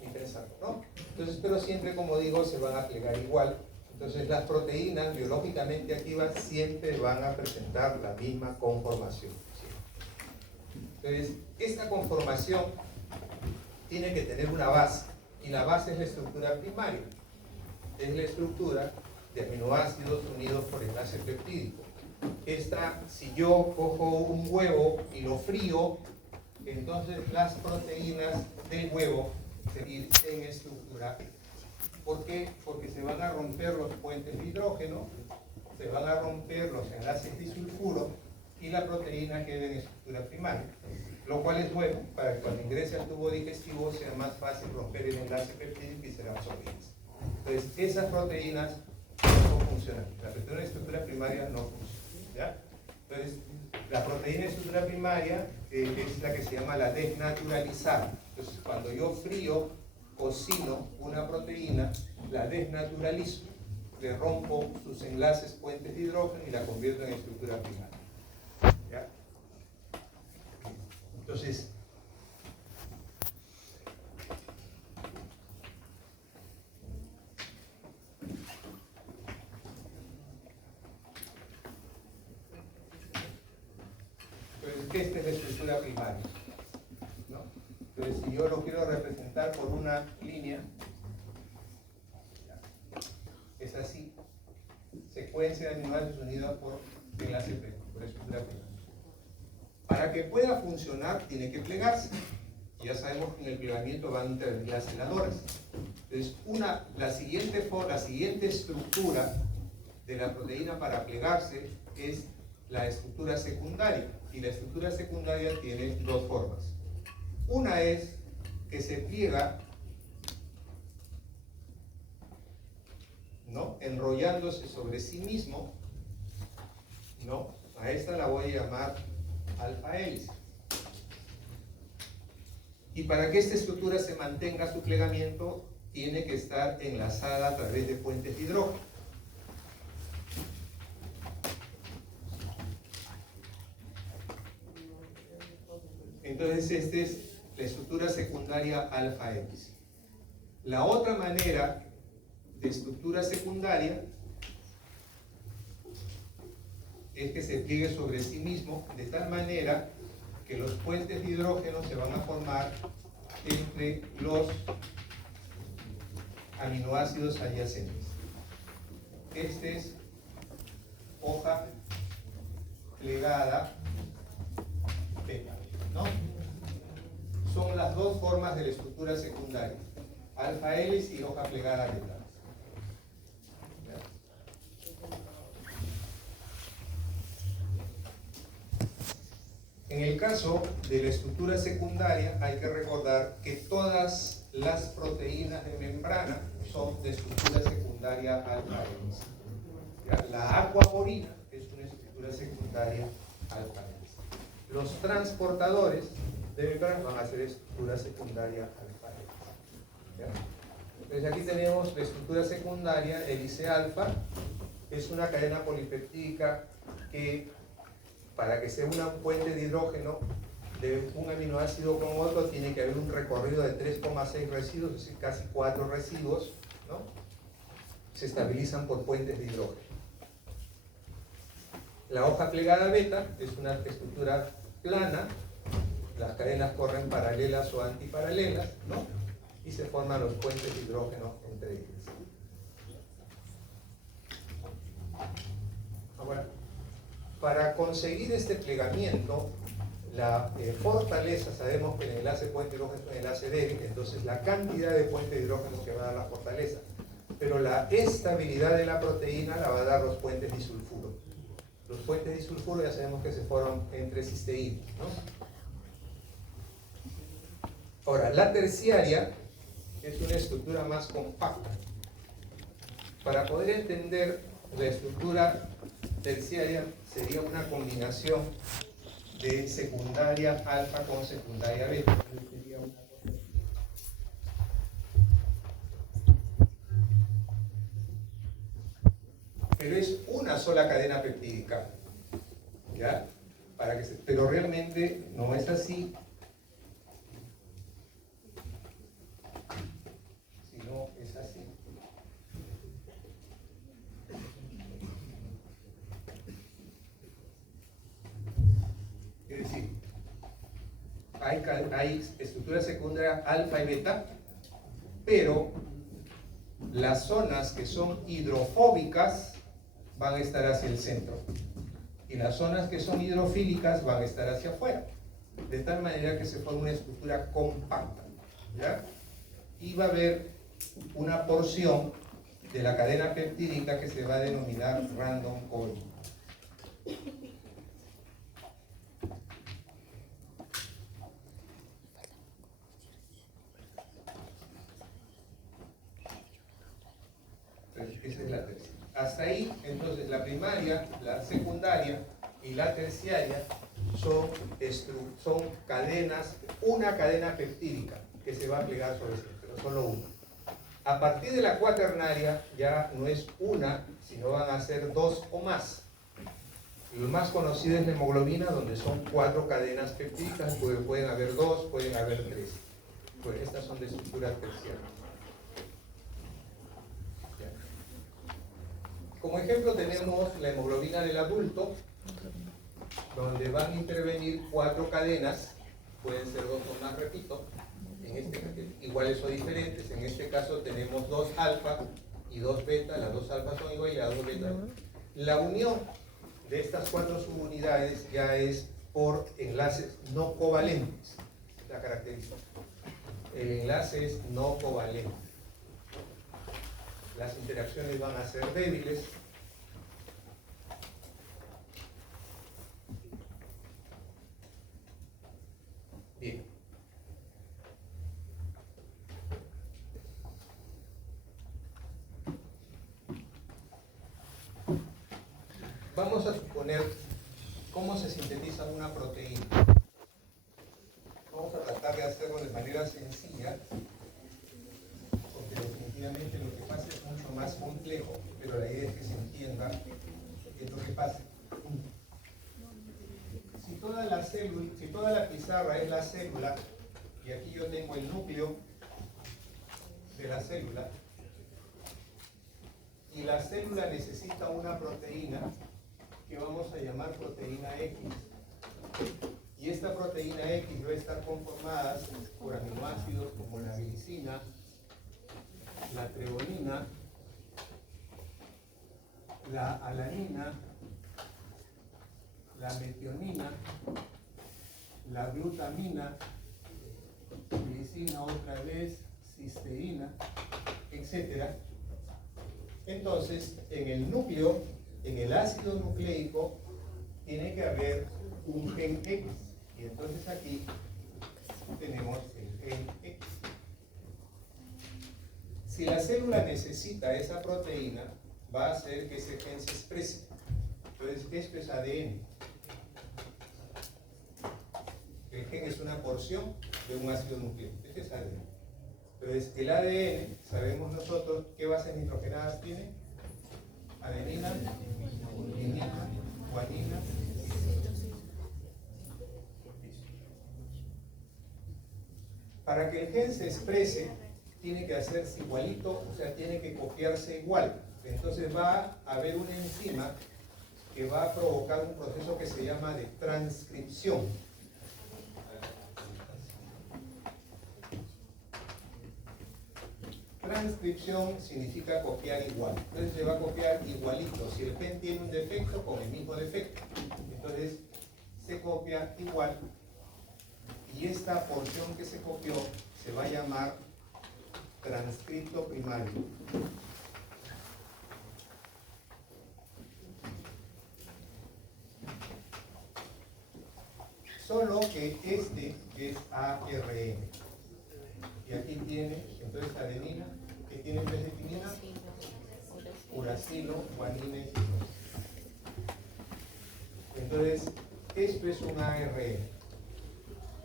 ni pensarlo, ¿no? Entonces, pero siempre, como digo, se van a plegar igual. Entonces, las proteínas biológicamente activas siempre van a presentar la misma conformación. Entonces, esta conformación tiene que tener una base, y la base es la estructura primaria. Es la estructura de aminoácidos unidos por enlace peptídico. Esta, si yo cojo un huevo y lo frío, entonces las proteínas del huevo seguirán en estructura. ¿Por qué? Porque se van a romper los puentes de hidrógeno, se van a romper los enlaces disulfuro y la proteína queda en estructura primaria. Lo cual es bueno para que cuando ingrese al tubo digestivo sea más fácil romper el enlace peptídico y ser absorbidas. Entonces, esas proteínas no funcionan. La proteína de estructura primaria no funciona, ¿ya? Entonces, la proteína de estructura primaria es la que se llama la desnaturalizada. Entonces, cuando yo frío, cocino una proteína, la desnaturalizo, le rompo sus enlaces puentes de hidrógeno y la convierto en estructura primaria, ¿ya? Entonces, que esta es la estructura primaria, ¿no? Entonces, si yo lo quiero representar por una línea, es así, secuencia de aminoácidos unidos por enlace por estructura primaria. Para que pueda funcionar, tiene que plegarse. Y ya sabemos que en el plegamiento van a intervenir las celadoras. Entonces, la siguiente estructura de la proteína para plegarse es la estructura secundaria. Y la estructura secundaria tiene dos formas. Una es que se pliega, ¿no?, enrollándose sobre sí mismo, ¿no? A esta la voy a llamar alfa hélice. Y para que esta estructura se mantenga su plegamiento, tiene que estar enlazada a través de puentes de hidrógeno. Entonces esta es la estructura secundaria alfa X. La otra manera de estructura secundaria es que se pliegue sobre sí mismo de tal manera que los puentes de hidrógeno se van a formar entre los aminoácidos adyacentes. Este es hoja plegada beta, ¿no? Son las dos formas de la estructura secundaria, alfa hélice y hoja plegada beta. En el caso de la estructura secundaria hay que recordar que todas las proteínas de membrana son de estructura secundaria alfa hélice. La aquaporina es una estructura secundaria alfa hélice. Los transportadores de membrana van a ser estructura secundaria alfa hélice. Entonces aquí tenemos la estructura secundaria hélice alfa. Es una cadena polipeptídica que para que sea una puente de hidrógeno de un aminoácido con otro tiene que haber un recorrido de 3,6 residuos, es decir, casi 4 residuos, ¿no? Se estabilizan por puentes de hidrógeno. La hoja plegada beta es una estructura plana, las cadenas corren paralelas o antiparalelas, ¿no? Y se forman los puentes de hidrógeno entre ellas. Ahora, para conseguir este plegamiento, la fortaleza, sabemos que el enlace puente hidrógeno es un enlace débil, entonces la cantidad de puente de hidrógeno que va a dar la fortaleza, pero la estabilidad de la proteína la va a dar los puentes disulfuro. Los puentes disulfuro ya sabemos que se forman entre cisteínas, ¿no? Ahora, la terciaria es una estructura más compacta. Para poder entender la estructura terciaria sería una combinación de secundaria alfa con secundaria beta. Pero es una sola cadena peptídica, ¿ya? Pero realmente no es así, sino es así. Es decir, hay estructura secundaria alfa y beta, pero las zonas que son hidrofóbicas van a estar hacia el centro y las zonas que son hidrofílicas van a estar hacia afuera, de tal manera que se forma una estructura compacta, ¿ya? Y va a haber una porción de la cadena peptídica que se va a denominar random coil. Esa es la tercera. Hasta ahí, entonces, la primaria, la secundaria y la terciaria son cadenas, una cadena peptídica que se va a plegar sobre sí, pero solo una. A partir de la cuaternaria ya no es una, sino van a ser dos o más. Lo más conocido es la hemoglobina, donde son 4 cadenas peptídicas, pueden haber 2, pueden haber 3. Pues estas son de estructura terciaria. Como ejemplo tenemos la hemoglobina del adulto, donde van a intervenir 4 cadenas, pueden ser 2 o más, repito, iguales o diferentes. En este caso tenemos 2 alfa y 2 beta, las 2 alfa son iguales y las 2 beta. La unión de estas 4 subunidades ya es por enlaces no covalentes, la característica. El enlace es no covalente. Las interacciones van a ser débiles. Bien. Vamos a suponer cómo se sintetiza una proteína. Vamos a tratar de hacerlo de manera sencilla, porque definitivamente lo que pasa es mucho más complejo, pero la idea es que se entienda qué es lo que pasa. Si toda la pizarra es la célula, y aquí yo tengo el núcleo de la célula, y la célula necesita una proteína que vamos a llamar proteína X. Y esta proteína X va a estar conformada por aminoácidos como la glicina, la treonina, la alanina, la metionina, la glutamina, glicina otra vez, cisteína, etc. Entonces, en el núcleo, en el ácido nucleico, tiene que haber un gen X. Y entonces aquí tenemos el gen X. Si la célula necesita esa proteína, va a hacer que ese gen se exprese. Entonces, esto es ADN. El gen es una porción de un ácido nucleico. Este es ADN. Entonces, el ADN, sabemos nosotros qué bases nitrogenadas tiene. Adenina, guanina, guanina. Para que el gen se exprese, tiene que hacerse igualito, o sea, tiene que copiarse igual. Entonces va a haber una enzima que va a provocar un proceso que se llama de transcripción. Transcripción significa copiar igual. Entonces se va a copiar igualito. Si el gen tiene un defecto, con el mismo defecto. Entonces se copia igual. Y esta porción que se copió se va a llamar transcripto primario. Solo que este es ARN. Y aquí tiene, entonces, adenina, que tiene presetinina, uracilo, guanina y citosina. Entonces, esto es un ARN.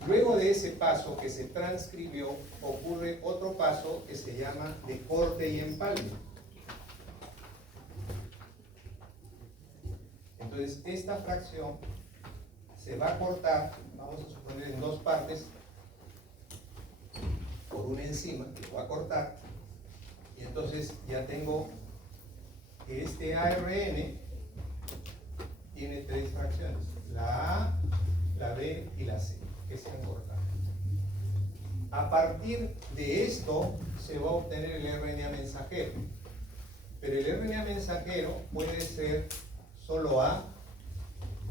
Luego de ese paso que se transcribió, ocurre otro paso que se llama de corte y empalme. Entonces, esta fracción se va a cortar, vamos a suponer en dos partes, por una enzima que lo va a cortar, y entonces ya tengo que este ARN tiene tres fracciones, la A, la B y la C, que se han cortado. A partir de esto se va a obtener el RNA mensajero, pero el RNA mensajero puede ser solo A,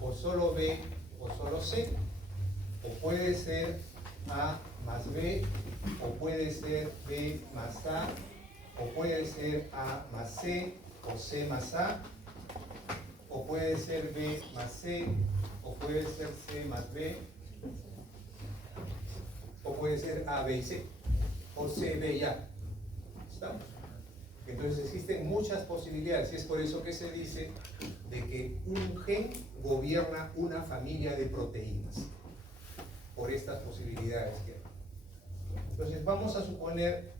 o solo B, o solo C, o puede ser A más B, o puede ser B más A, o puede ser A más C, o C más A, o puede ser B más C, o puede ser C más B, o puede ser A, B y C, o C, B y A. ¿Estamos? Entonces existen muchas posibilidades, y es por eso que se dice de que un gen gobierna una familia de proteínas, por estas posibilidades que hay. Entonces vamos a suponer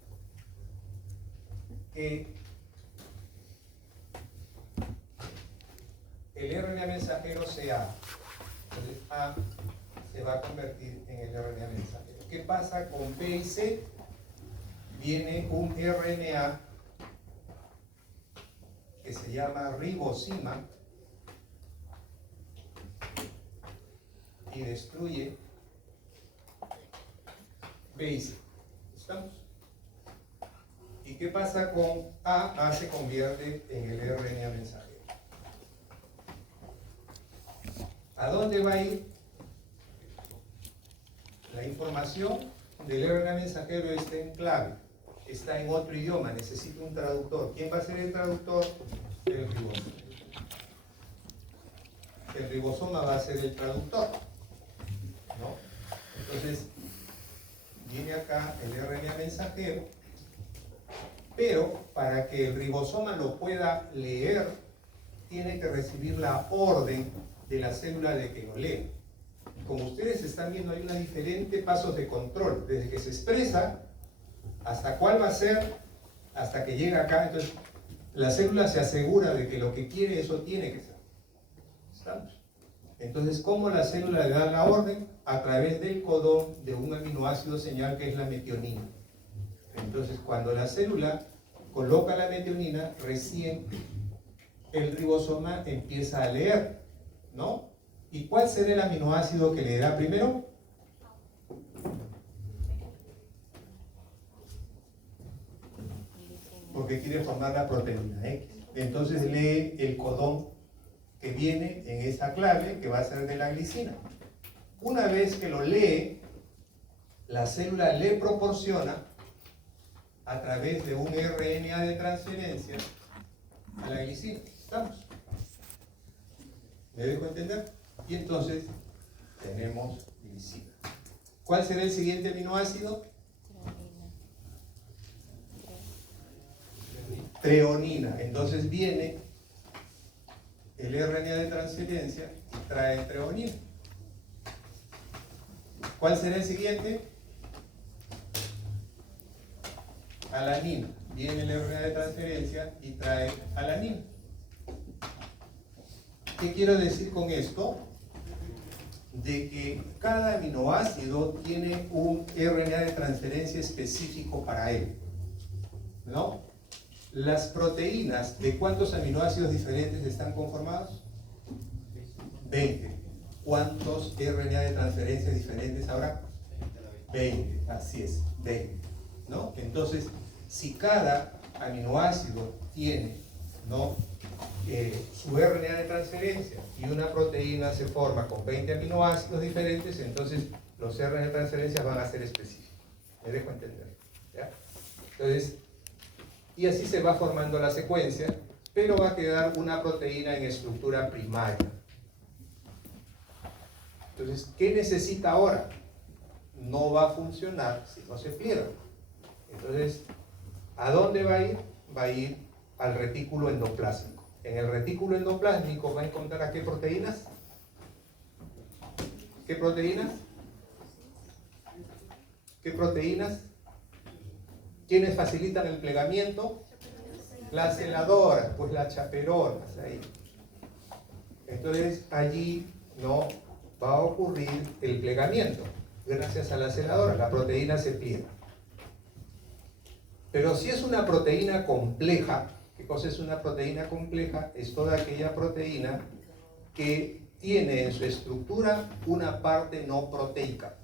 que el RNA mensajero sea A. Entonces A se va a convertir en el RNA mensajero. ¿Qué pasa con B y C? Viene un RNA que se llama ribosima y destruye B y C. ¿Estamos? ¿Y qué pasa con A? A se convierte en el RNA mensajero. ¿A dónde va a ir? La información del RNA mensajero está en clave, está en otro idioma, necesita un traductor. ¿Quién va a ser el traductor? El ribosoma. El ribosoma va a ser el traductor, ¿no? Entonces, viene acá el RNA mensajero, pero para que el ribosoma lo pueda leer, tiene que recibir la orden de la célula de que lo lea. Como ustedes están viendo, hay unos diferentes pasos de control, desde que se expresa hasta cuál va a ser, hasta que llega acá. Entonces, la célula se asegura de que lo que quiere, eso tiene que ser. ¿Estamos? Entonces, ¿cómo la célula le da la orden? a través del codón de un aminoácido señal que es la metionina. Entonces, cuando la célula coloca la metionina, recién el ribosoma empieza a leer, ¿no? ¿Y cuál será el aminoácido que leerá primero? Porque quiere formar la proteína X. Entonces lee el codón que viene en esa clave, que va a ser de la glicina. Una vez que lo lee, la célula le proporciona, a través de un RNA de transferencia, a la glicina. ¿Estamos? ¿Me dejo entender? Y entonces tenemos glicina. ¿Cuál será el siguiente aminoácido? Treonina. Entonces viene el RNA de transferencia y trae treonina. ¿Cuál será el siguiente? Alanina. Viene el RNA de transferencia y trae alanina. ¿Qué quiero decir con esto? De que cada aminoácido tiene un RNA de transferencia específico para él, ¿no? Las proteínas, ¿de cuántos aminoácidos diferentes están conformados? 20. ¿Cuántos RNA de transferencia diferentes habrá? 20, así es, 20, ¿no? Entonces, si cada aminoácido tiene, ¿no?, su RNA de transferencia y una proteína se forma con 20 aminoácidos diferentes, entonces los RNA de transferencia van a ser específicos. ¿Me dejo entender? ¿Ya? Entonces, y así se va formando la secuencia, pero va a quedar una proteína en estructura primaria. Entonces, ¿qué necesita ahora? No va a funcionar si no se pliega. Entonces, ¿a dónde va a ir? Va a ir al retículo endoplásmico. En el retículo endoplásmico va a encontrar ¿a qué proteínas? ¿Qué proteínas? ¿Qué proteínas? ¿Quiénes facilitan el plegamiento? Las celadoras, pues las chaperonas ahí. Entonces allí no va a ocurrir el plegamiento. Gracias a la celadora, la proteína se pliega. Pero si es una proteína compleja, ¿qué cosa es una proteína compleja? Es toda aquella proteína que tiene en su estructura una parte no proteica.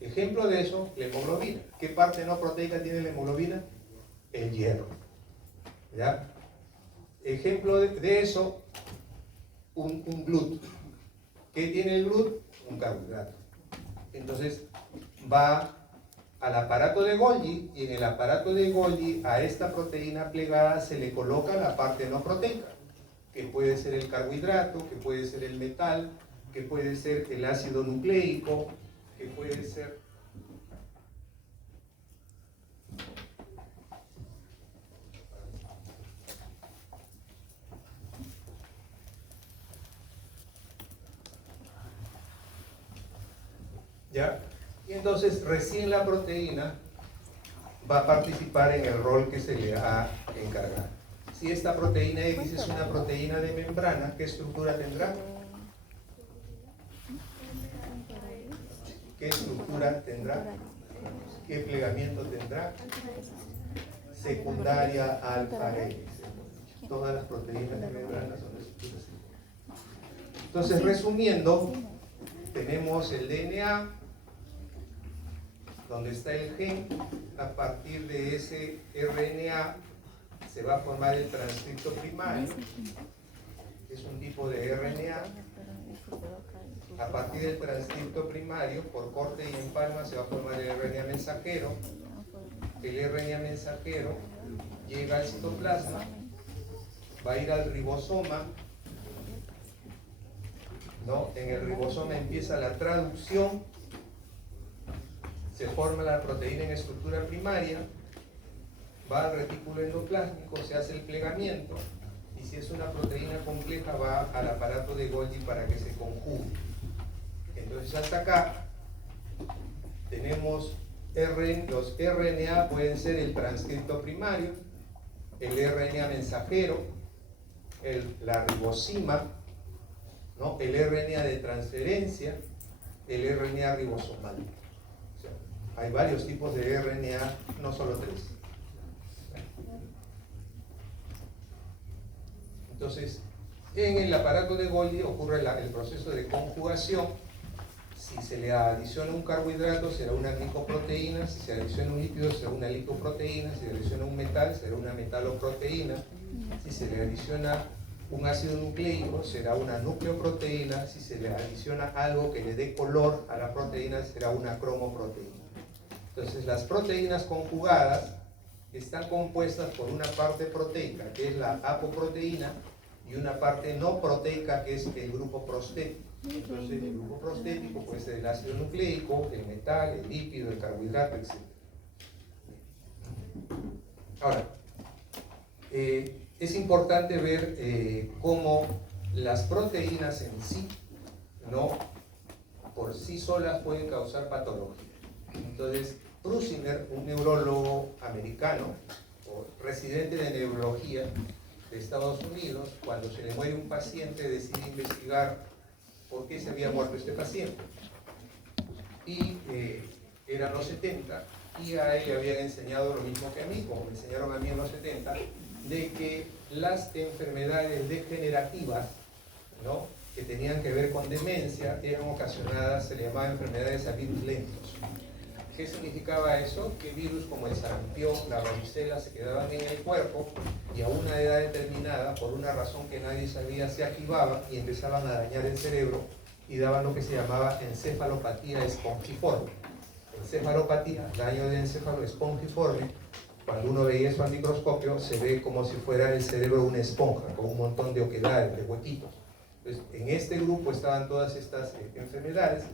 Ejemplo de eso, la hemoglobina. ¿Qué parte no proteica tiene la hemoglobina? El hierro. ¿Ya? Ejemplo de eso, un GLUT. ¿Qué tiene el GLUT? Un carbohidrato. Entonces va al aparato de Golgi y en el aparato de Golgi a esta proteína plegada se le coloca la parte no proteica, que puede ser el carbohidrato, que puede ser el metal, que puede ser el ácido nucleico, que puede ser ¿ya? Y entonces recién la proteína va a participar en el rol que se le ha encargado. Si esta proteína X es una proteína de membrana, ¿qué estructura tendrá? ¿Qué estructura tendrá? ¿Qué plegamiento tendrá? Secundaria alfa X. Todas las proteínas de membrana son de estructura secundaria. Entonces, resumiendo, tenemos el DNA, donde está el gen. A partir de ese RNA se va a formar el transcripto primario, es un tipo de RNA. A partir del transcripto primario, por corte y empalma, se va a formar el RNA mensajero. El RNA mensajero llega al citoplasma, va a ir al ribosoma, ¿no? En el ribosoma empieza la traducción, se forma la proteína en estructura primaria, va al retículo endoplásmico, se hace el plegamiento, y si es una proteína compleja va al aparato de Golgi para que se conjugue. Entonces hasta acá tenemos los RNA, pueden ser el transcripto primario, el RNA mensajero, la ribosima, ¿no?, el RNA de transferencia, el RNA ribosomal. O sea, hay varios tipos de RNA, no solo 3. Entonces, en el aparato de Golgi ocurre el proceso de conjugación. Si se le adiciona un carbohidrato, será una glicoproteína. Si se adiciona un lípido, será una lipoproteína. Si se adiciona un metal, será una metaloproteína. Si se le adiciona un ácido nucleico, será una nucleoproteína. Si se le adiciona algo que le dé color a la proteína, será una cromoproteína. Entonces, las proteínas conjugadas están compuestas por una parte proteica, que es la apoproteína, y una parte no proteica, que es el grupo prostético. Entonces, el grupo prostético puede ser el ácido nucleico, el metal, el lípido, el carbohidrato, etc. Ahora, es importante ver cómo las proteínas en sí, no por sí solas, pueden causar patología. Entonces, Prusiner, un neurólogo americano, o residente de neurología de Estados Unidos, cuando se le muere un paciente, decide investigar por qué se había muerto este paciente. Y eran los 70, y a él le habían enseñado lo mismo que a mí, como me enseñaron a mí en los 70, de que las enfermedades degenerativas, ¿no?, que tenían que ver con demencia, eran ocasionadas, se le llamaban enfermedades a virus lentos. ¿Qué significaba eso? Que virus como el sarampión, la varicela, se quedaban en el cuerpo y a una edad determinada, por una razón que nadie sabía, se activaban y empezaban a dañar el cerebro y daban lo que se llamaba encefalopatía espongiforme. Encefalopatía, daño de encéfalo espongiforme. Cuando uno veía eso al microscopio, se ve como si fuera el cerebro una esponja, con un montón de oquedades, de huequitos. Entonces, en este grupo estaban todas estas enfermedades.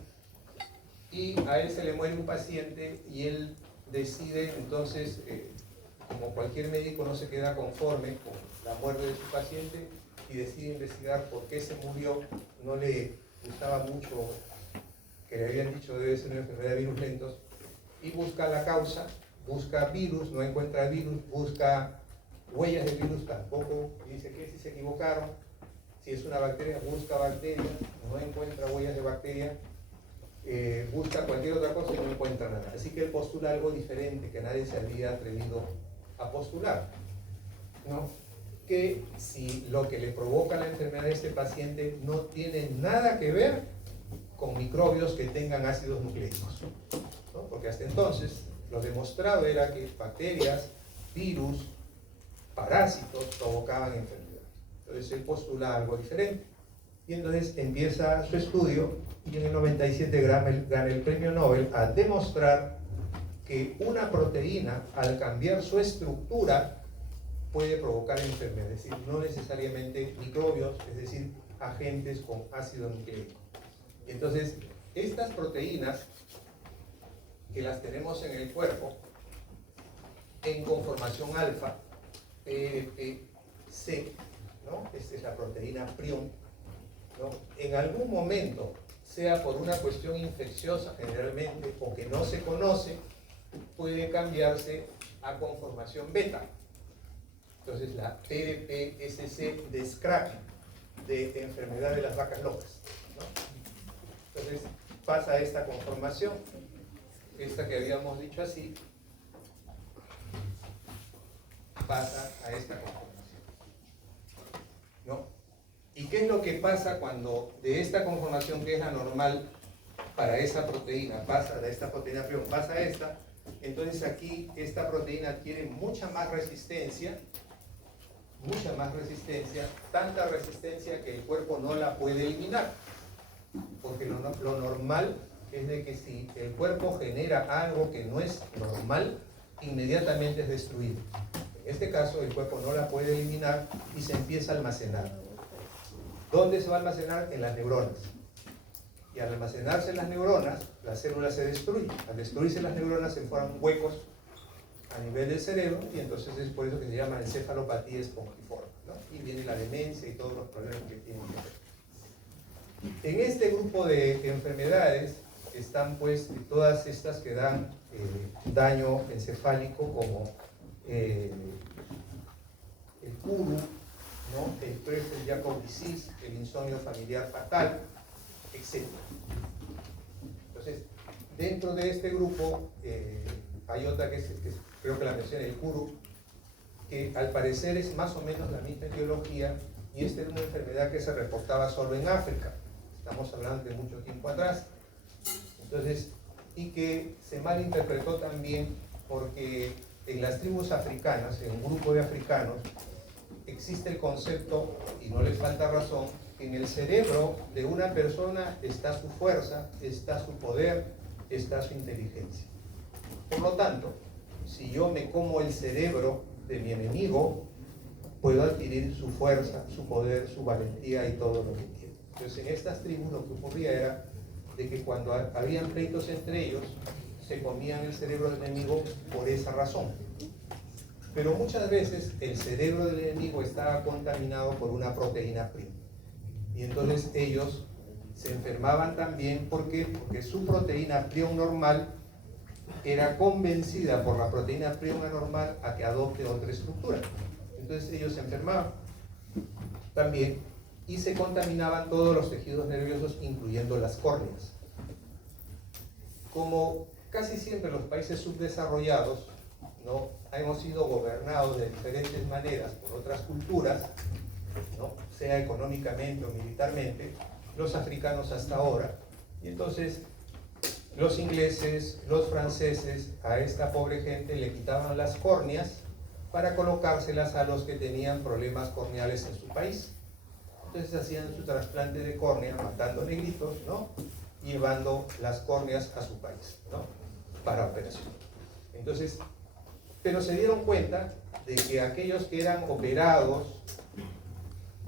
Y a él se le muere un paciente y él decide entonces, como cualquier médico no se queda conforme con la muerte de su paciente y decide investigar por qué se murió. No le gustaba mucho que le habían dicho debe ser una enfermedad de virus lentos, y busca la causa, busca virus, no encuentra virus, busca huellas de virus, tampoco, y dice que si se equivocaron. Si es una bacteria, busca bacteria, no encuentra huellas de bacteria. Busca cualquier otra cosa y no encuentra nada. Así que él postula algo diferente que nadie se había atrevido a postular, ¿no? Que si lo que le provoca la enfermedad de este paciente no tiene nada que ver con microbios que tengan ácidos nucleicos, ¿no? Porque hasta entonces lo demostrado era que bacterias, virus, parásitos provocaban enfermedades. Entonces él postula algo diferente. Y entonces empieza su estudio y en el 97 gana el premio Nobel a demostrar que una proteína, al cambiar su estructura, puede provocar enfermedades, es decir, no necesariamente microbios, es decir, agentes con ácido nucleico. Entonces, estas proteínas que las tenemos en el cuerpo, en conformación alfa, PDP-C, ¿no? Esta es la proteína prion, ¿no? En algún momento, sea por una cuestión infecciosa generalmente o que no se conoce, puede cambiarse a conformación beta. Entonces la PDP-SC de Scrap, de enfermedad de las vacas locas, ¿no? Entonces pasa esta conformación, esta que habíamos dicho así, pasa a esta conformación, ¿no? ¿Y qué es lo que pasa cuando de esta conformación, que es la normal para esa proteína, pasa de esta proteína prion, pasa a esta? Entonces aquí esta proteína adquiere mucha más resistencia, tanta resistencia que el cuerpo no la puede eliminar. Porque lo normal es de que si el cuerpo genera algo que no es normal, inmediatamente es destruido. En este caso el cuerpo no la puede eliminar y se empieza a almacenar. ¿Dónde se va a almacenar? En las neuronas. Y al almacenarse en las neuronas, la célula se destruye. Al destruirse las neuronas se forman huecos a nivel del cerebro y entonces es por eso que se llama encefalopatía espongiforme, ¿no? Y viene la demencia y todos los problemas que tienen que ver. En este grupo de enfermedades están pues todas estas que dan daño encefálico, como el PURU, ¿no? El Creutzfeldt-Jakob disease, el insomnio familiar fatal, etc. Entonces, dentro de este grupo hay otra que creo que la mencioné, el Kuru, que al parecer es más o menos la misma etiología, y esta era una enfermedad que se reportaba solo en África. Estamos hablando de mucho tiempo atrás. Entonces, y que se malinterpretó también porque en las tribus africanas, en un grupo de africanos, existe el concepto, y no les falta razón, que en el cerebro de una persona está su fuerza, está su poder, está su inteligencia. Por lo tanto, si yo me como el cerebro de mi enemigo, puedo adquirir su fuerza, su poder, su valentía y todo lo que quiera. Entonces, en estas tribus lo que ocurría era de que cuando habían pleitos entre ellos, se comían el cerebro del enemigo por esa razón. Pero muchas veces el cerebro del enemigo estaba contaminado por una proteína prima. Y entonces ellos se enfermaban también. ¿Por qué? Porque su proteína prion normal era convencida por la proteína prion anormal a que adopte otra estructura. Entonces ellos se enfermaban también y se contaminaban todos los tejidos nerviosos, incluyendo las córneas. Como casi siempre los países subdesarrollados, ¿no?, hemos sido gobernados de diferentes maneras por otras culturas, ¿no?, sea económicamente o militarmente, los africanos hasta ahora, y entonces los ingleses, los franceses, a esta pobre gente le quitaban las córneas para colocárselas a los que tenían problemas corneales en su país. Entonces hacían su trasplante de córnea matando negritos, ¿no?, llevando las córneas a su país, ¿no?, para operación. Entonces, pero se dieron cuenta de que aquellos que eran operados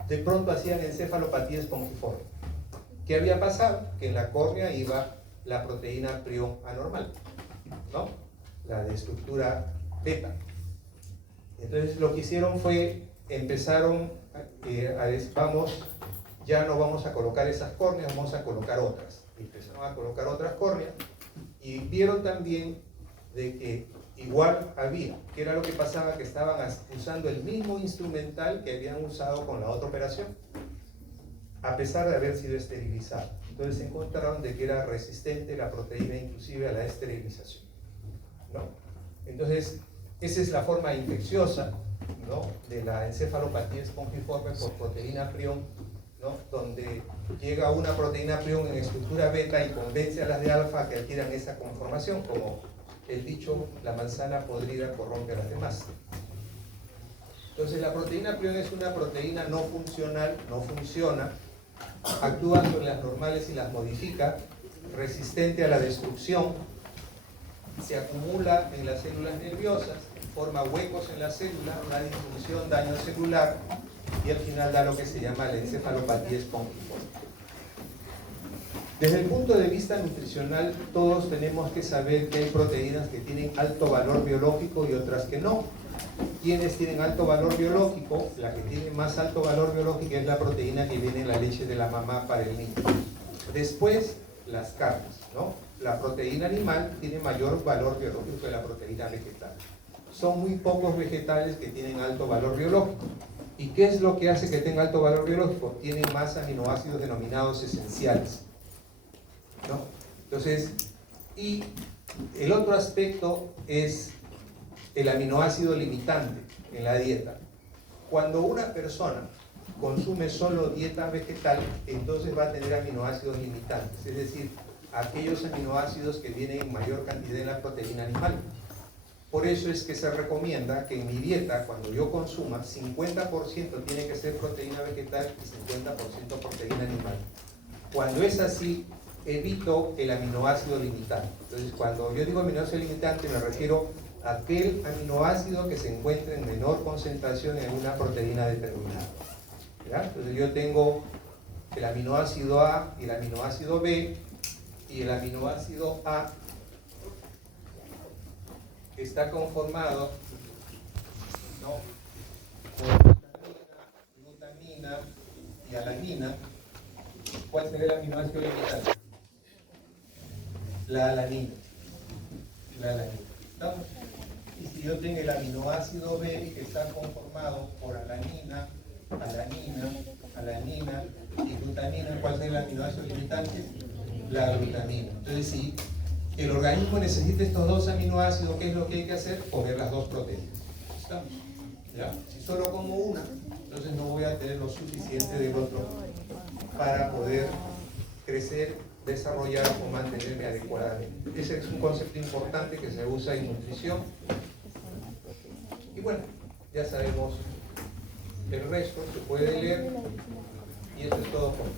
de pronto hacían encefalopatía espongiforme. ¿Qué había pasado? Que en la córnea iba la proteína prion anormal, ¿no?, la de estructura beta. Entonces lo que hicieron fue, empezaron a decir, ya no vamos a colocar esas córneas, vamos a colocar otras. Empezaron a colocar otras córneas y vieron también de que igual había, que era lo que pasaba, que estaban usando el mismo instrumental que habían usado con la otra operación, a pesar de haber sido esterilizado. Entonces se encontraron de que era resistente la proteína inclusive a la esterilización, ¿no? Entonces, esa es la forma infecciosa, ¿no?, de la encefalopatía espongiforme por proteína prion, ¿no?, donde llega una proteína prion en estructura beta y convence a las de alfa que adquieran esa conformación, como el dicho, la manzana podrida corrompe a las demás. Entonces la proteína prion es una proteína no funcional, no funciona, actúa sobre las normales y las modifica, resistente a la destrucción, se acumula en las células nerviosas, forma huecos en la célula, da disfunción, daño celular, y al final da lo que se llama la encefalopatía espongiforme. Desde el punto de vista nutricional, todos tenemos que saber que hay proteínas que tienen alto valor biológico y otras que no. ¿Quiénes tienen alto valor biológico? La que tiene más alto valor biológico es la proteína que viene en la leche de la mamá para el niño. Después, las carnes, ¿no? La proteína animal tiene mayor valor biológico que la proteína vegetal. Son muy pocos vegetales que tienen alto valor biológico. ¿Y qué es lo que hace que tenga alto valor biológico? Tienen más aminoácidos denominados esenciales, ¿no? Entonces, y el otro aspecto es el aminoácido limitante en la dieta. Cuando una persona consume solo dieta vegetal, entonces va a tener aminoácidos limitantes, es decir, aquellos aminoácidos que vienen en mayor cantidad en la proteína animal. Por eso es que se recomienda que en mi dieta, cuando yo consuma, 50% tiene que ser proteína vegetal y 50% proteína animal. Cuando es así, evito el aminoácido limitante. Entonces, cuando yo digo aminoácido limitante, me refiero a aquel aminoácido que se encuentra en menor concentración en una proteína determinada, ¿ya? Entonces yo tengo el aminoácido A y el aminoácido B, y el aminoácido A está conformado, ¿no?, por glutamina y alanina. ¿Cuál sería el aminoácido limitante? La alanina. La alanina. ¿Estamos? Y si yo tengo el aminoácido B que está conformado por alanina, alanina, alanina y glutamina, ¿cuál sería el aminoácido limitante? la glutamina. Entonces, si el organismo necesita estos dos aminoácidos, ¿qué es lo que hay que hacer? Comer las dos proteínas. ¿Estamos? ¿Ya? Si solo como una, entonces no voy a tener lo suficiente del otro para poder crecer, desarrollar o mantenerme adecuadamente. Ese es un concepto importante que se usa en nutrición. Y bueno, ya sabemos el resto, se puede leer y eso es todo por hoy.